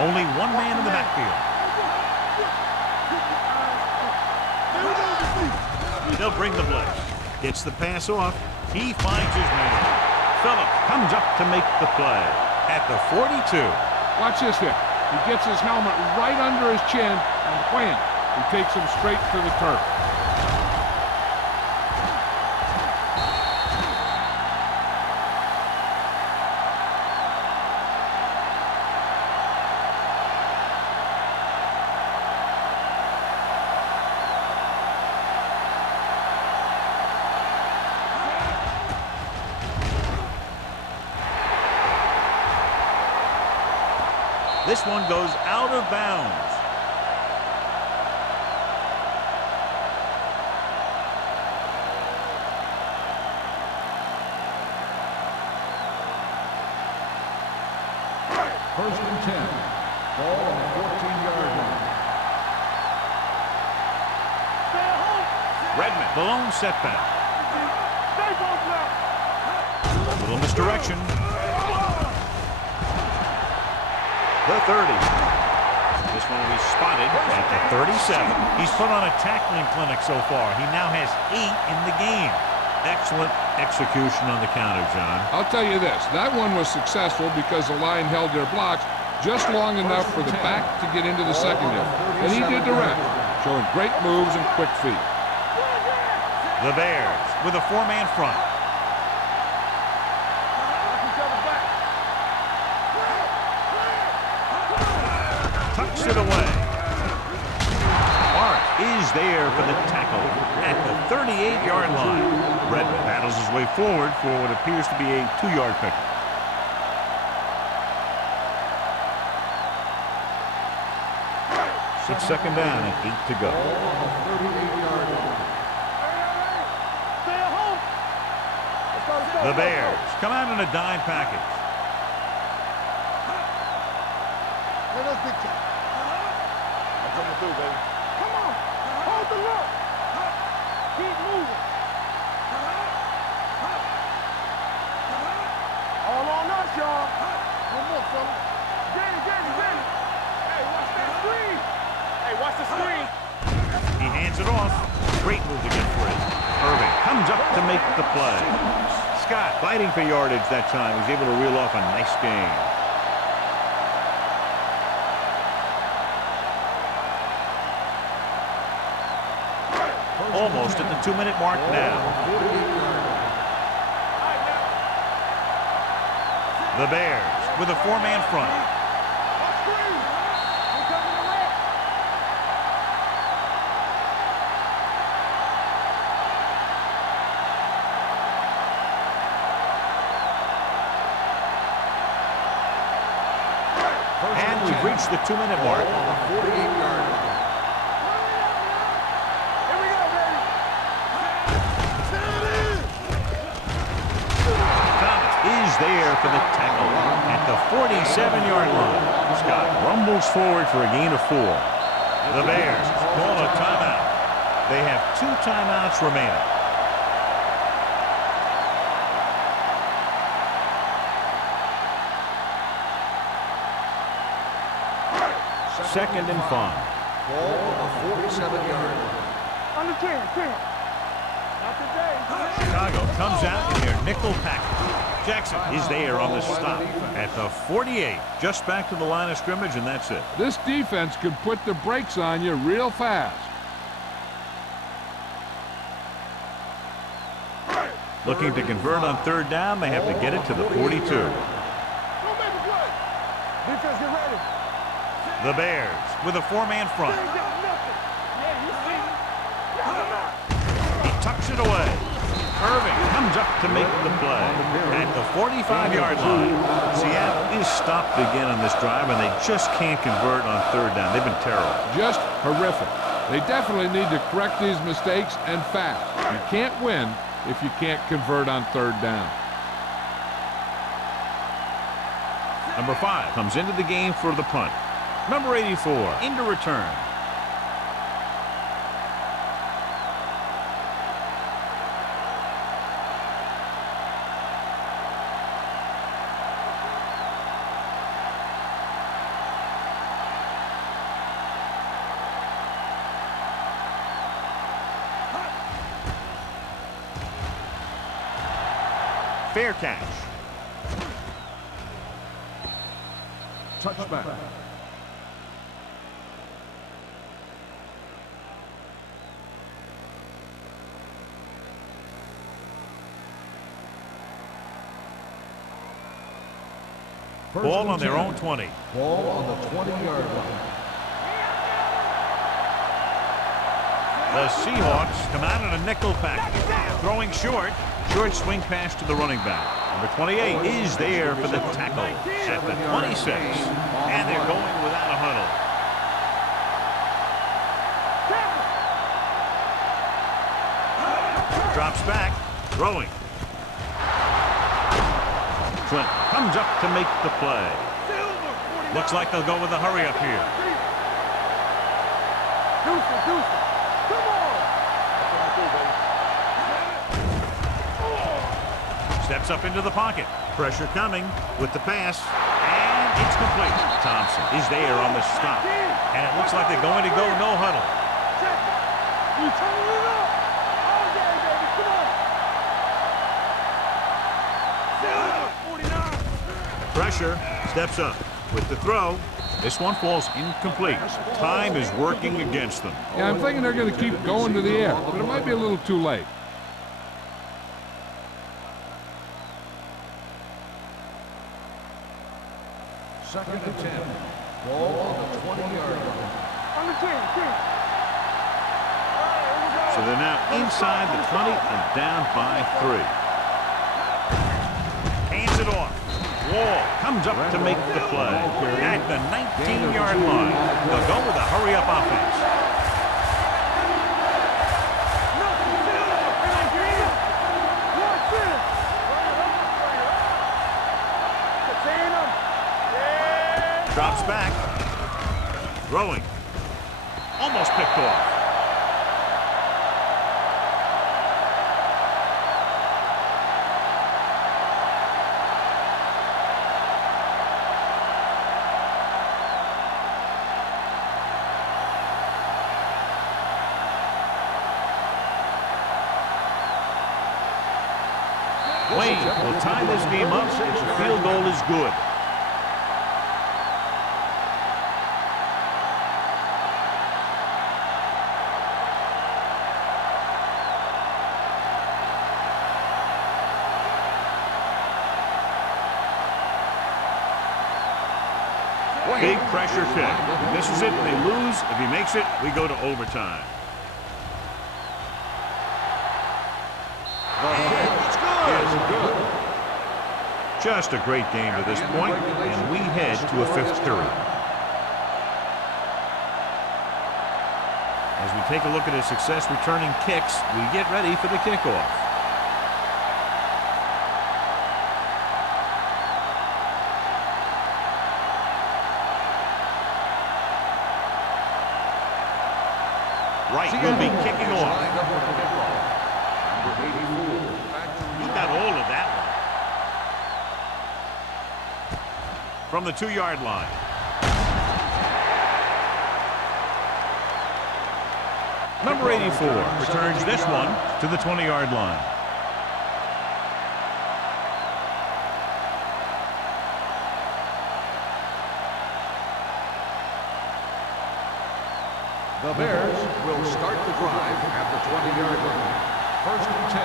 Only one man in the backfield. They'll bring the blitz. Gets the pass off. He finds his man. Phillips comes up to make the play at the 42. Watch this here. He gets his helmet right under his chin, and wham, he takes him straight to the turf. This one goes out of bounds. First and 10. Ball on the 14-yard line. Redmond, the lone setback. A little misdirection. The 30. This one will be spotted at the 37. He's put on a tackling clinic so far. He now has 8 in the game. Excellent execution on the counter, John. I'll tell you this, that one was successful because the line held their blocks just long enough for the back to get into the secondary. And he did the rest, showing great moves and quick feet. The Bears with a 4-man front. Tucks it away. Mark is there for the tackle at the 38-yard line. Redmond battles his way forward for what appears to be a 2-yard pickup. It's second down and 8 to go. The Bears come out in a dime package. Coming through, baby. Come on. Hold the look. Keep moving. All on us, y'all. One more, fella. Get it. Hey, watch that screen. Hey, watch the screen. He hands it off. Great move to get free. Irving comes up to make the play. Scott fighting for yardage that time. He's able to reel off a nice gain. Almost at the 2-minute mark now. The Bears with a four-man front. And we've reached the 2-minute mark. 48-yard line. Is there for the tackle at the 47-yard line. Scott rumbles forward for a gain of 4. The Bears call a timeout. They have 2 timeouts remaining. Second and 5. Ball on the 47-yard line. Under 10. Not today. Chicago comes out in their nickel package. Jackson is there on the stop at the 48. Just back to the line of scrimmage, and that's it. This defense could put the brakes on you real fast. Looking to convert on 3rd down, they have to get it to the 42. Don't make a play. Defense, get ready. The Bears with a 4-man front. He tucks it away. Irving comes up to make the play at the 45-yard line. Seattle is stopped again on this drive, and they just can't convert on 3rd down. They've been terrible. Just horrific. They definitely need to correct these mistakes and fast. You can't win if you can't convert on 3rd down. Number 5 comes into the game for the punt. Number 84 into return. Fair catch. Touchback. Ball on their own 20. Ball on the 20-yard line. The Seahawks come out in a nickel package. Throwing short. Short swing pass to the running back. Number 28 is there for the tackle at the 26. And they're going without a huddle. Drops back. Throwing. Trent comes up to make the play. Looks like they'll go with a hurry up here. Deuce. Come on. Steps up into the pocket. Pressure coming with the pass. And it's complete. Thompson is there on the stop. And it looks like they're going to go no huddle. You turning it up. All day, baby. Come on. 49. Pressure. Steps up with the throw. This one falls incomplete. Time is working against them. Yeah, I'm thinking they're going to keep going to the air, but it might be a little too late. Second and 10. Ball on the 20-yard line. Under 10. So they're now inside the 20 and down by 3. Hands it off. Wall comes up to make the play at the 19-yard line. They'll go with a hurry-up offense. Drops back. Throwing. Almost picked off. Wayne will tie this game up if the field goal is good. Big pressure kick. If he misses it, they lose. If he makes it, we go to overtime. It's good. Just a great game to this point, and we head to a fifth period. As we take a look at his success returning kicks, we get ready for the kickoff. Right, will be kicking off. He got all of that one. From the 2-yard line. Number 84 returns this one to the 20-yard line. The Bears will start the drive at the 20-yard line. First and 10.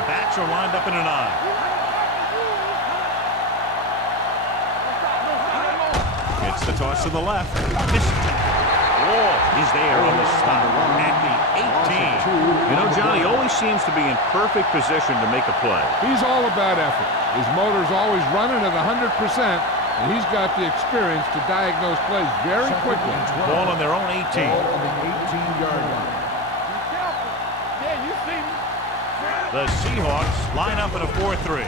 The backs are lined up in an I. It's the toss to the left. Wall is there on the stop at the 18. You know, Johnny always seems to be in perfect position to make a play. He's all about effort. His motor's always running at 100%, and he's got the experience to diagnose plays very quickly. Ball on their own 18. Ball on the 18-yard line. Yeah, you see me. The Seahawks line up in a 4-3.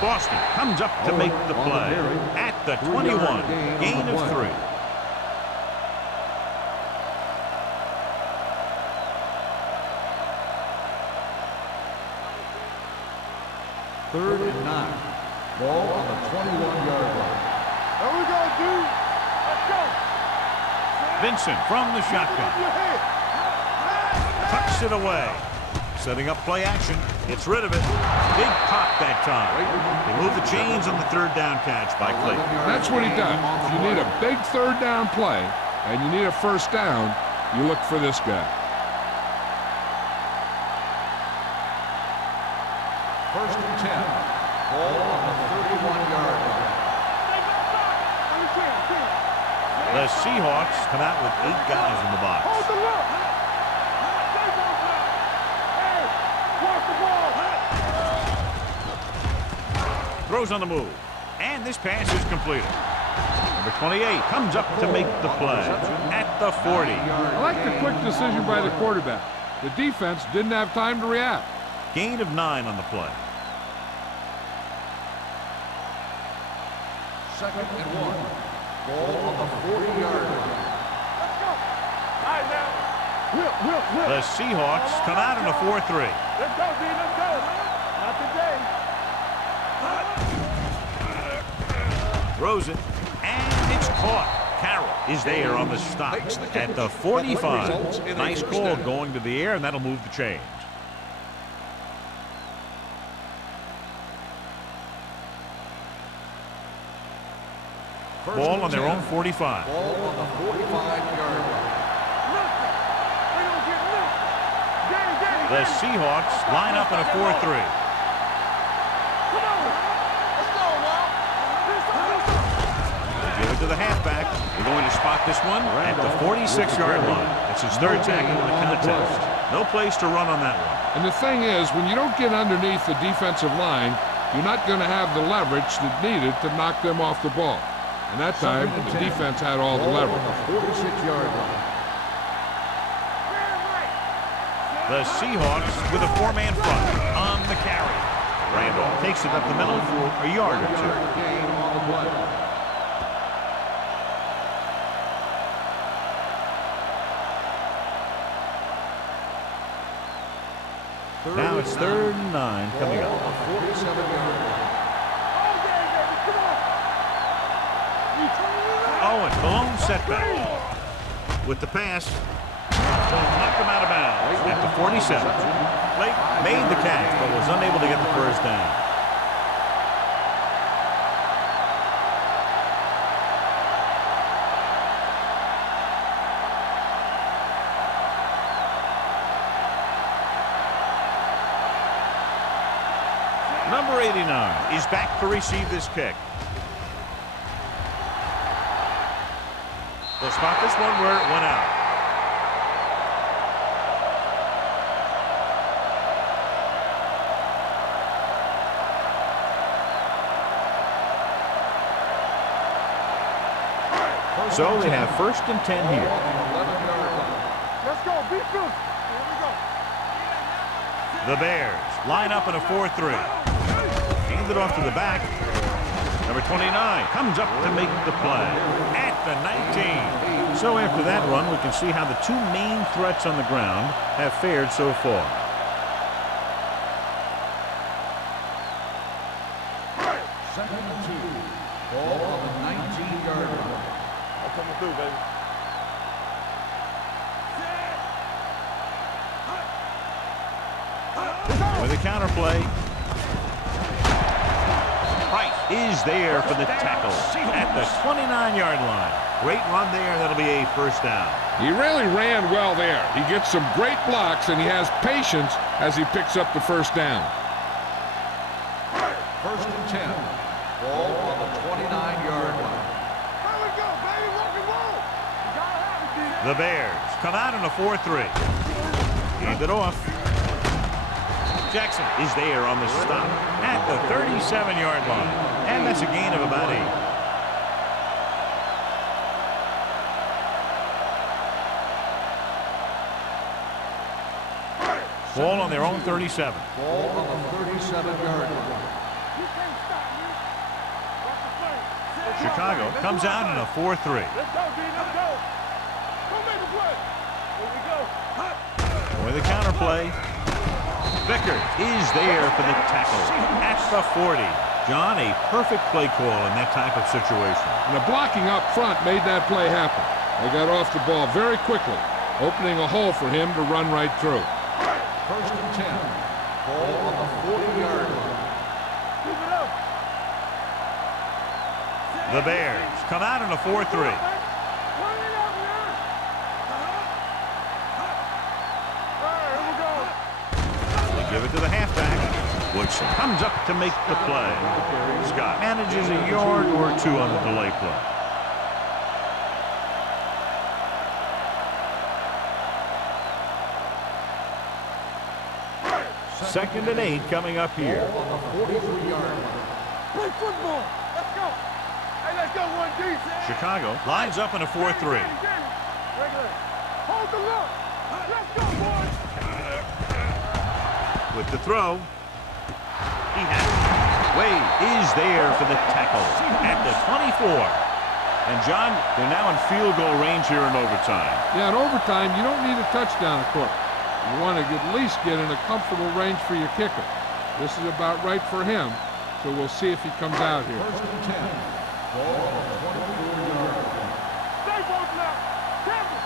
Boston comes up to make the play at the 21. Gain of 3. Third and 9. Ball on the 21-yard line. There we go, dude. Let's go. Vincent from the shotgun. Your head. Tucks it away. Setting up play action. Gets rid of it. Big pop that time. They move the chains on the third down catch by Clayton. That's what he does. If you need a big third down play and you need a first down, you look for this guy. First and 10. Ball on the 31-yard line. The Seahawks come out with 8 guys in the box. Hold the look. Hey, watch the ball. Throws on the move. And this pass is completed. Number 28 comes up to make the play at the 40. I like the quick decision by the quarterback. The defense didn't have time to react. Gain of 9 on the play. Second and 1. Ball on the 40-yard line. Let's go. All right, now. Whip. The Seahawks come out in a 4-3. Let's go, D. Let's go. Not today. Throws it. And it's caught. Carroll is there on the stop at the 45. Nice call going to the air, and that'll move the chains. Ball on their own 45. Ball on the 45-yard line. The Seahawks line up in a 4-3. They give it to the halfback. They're going to spot this one at the 46-yard line. It's his third tackle in the contest. No place to run on that one. And the thing is, when you don't get underneath the defensive line, you're not going to have the leverage that's needed to knock them off the ball. And that time, the defense had all the leverage. On the 46-yard line. The Seahawks with a 4-man front on the carry. Randolph takes it up the middle for a yard or 2. Gain on the play. Now it's 3rd and 9 coming up. 47-yard line. Owen, blown setback. With the pass, knocked him out of bounds at the 47. Blake made the catch, but was unable to get the first down. Number 89 is back to receive this kick. They'll spot this one where it went out. So they have 1st and 10 here. Let's go. Be fierce. Here we go. The Bears line up in a 4-3. Hand it off to the back. Number 29 comes up to make the play at the 19. So after that run, we can see how the two main threats on the ground have fared so far. Second and 2. Ball on the 19-yard line. I'm coming through, baby. With a counter play. Price is there for the tackle at the 29-yard line. Great run there. That'll be a 1st down. He really ran well there. He gets some great blocks, and he has patience as he picks up the 1st down. 1st and 10. Ball on the 29-yard line. Here we go, baby. Rock and roll. You gotta have it, D. The Bears come out in a 4-3. Hand it off. Jackson is there on the stop at the 37-yard line. And that's a gain of about 8. Ball on their own 37. Ball on the 37-yard line. You can't stop me. Watch the play. Chicago comes out in a 4-3. Let's go, D. Let's go. Go make the play. Here we go. With a counter play. Vickers is there for the tackle at the 40. John, a perfect play call in that type of situation. And the blocking up front made that play happen. They got off the ball very quickly, opening a hole for him to run right through. 1st and 10. Ball on the 40-yard line. Keep it up. The Bears come out in a 4-3. Run it up, man. All right, here we go. They give it to the halfback, which comes up to make the play. Scott manages a yard or 2 on the delay play. Second and 8 coming up here. Ball on the 43-yard line. Play football. Let's go. Hey, let's go, 1D. Chicago lines up in a 4-3. Regular. Hold the look. Let's go, boys. With the throw, he has it. Wade is there for the tackle at the 24. And John, they're now in field goal range here in overtime. Yeah, in overtime, you don't need a touchdown, of course. You want to at least get in a comfortable range for your kicker. This is about right for him, so we'll see if he comes out here. 1st and 10. Ball on the 24-yard line. Stay both now. Temple.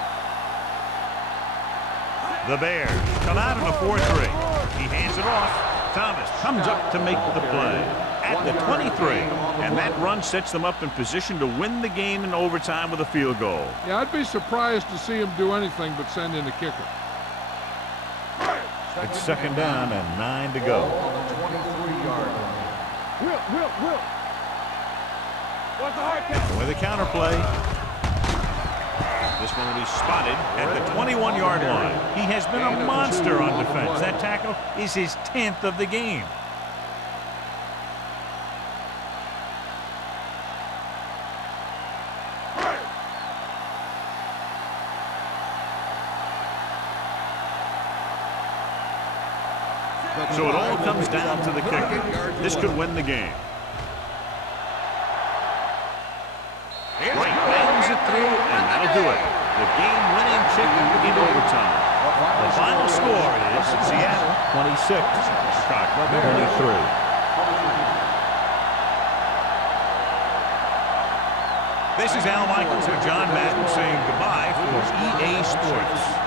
The Bears come out in a 4-3. He hands it off. Thomas comes up to make the play at the 23. And that run sets them up in position to win the game in overtime with a field goal. Yeah, I'd be surprised to see him do anything but send in a kicker. It's 2nd down and 9 to go. Ball on the 23-yard line. Will. What's the hard catch? With a counter play. This one will be spotted at the 21-yard line. He has been a monster on defense. That tackle is his 10th of the game. So it all comes down to the kicker. This could win the game. Right, bangs it through, and that'll do it. The game-winning kick in overtime. The final score is Seattle 26, Chicago 23. This is Al Michaels and John Madden saying goodbye for EA Sports.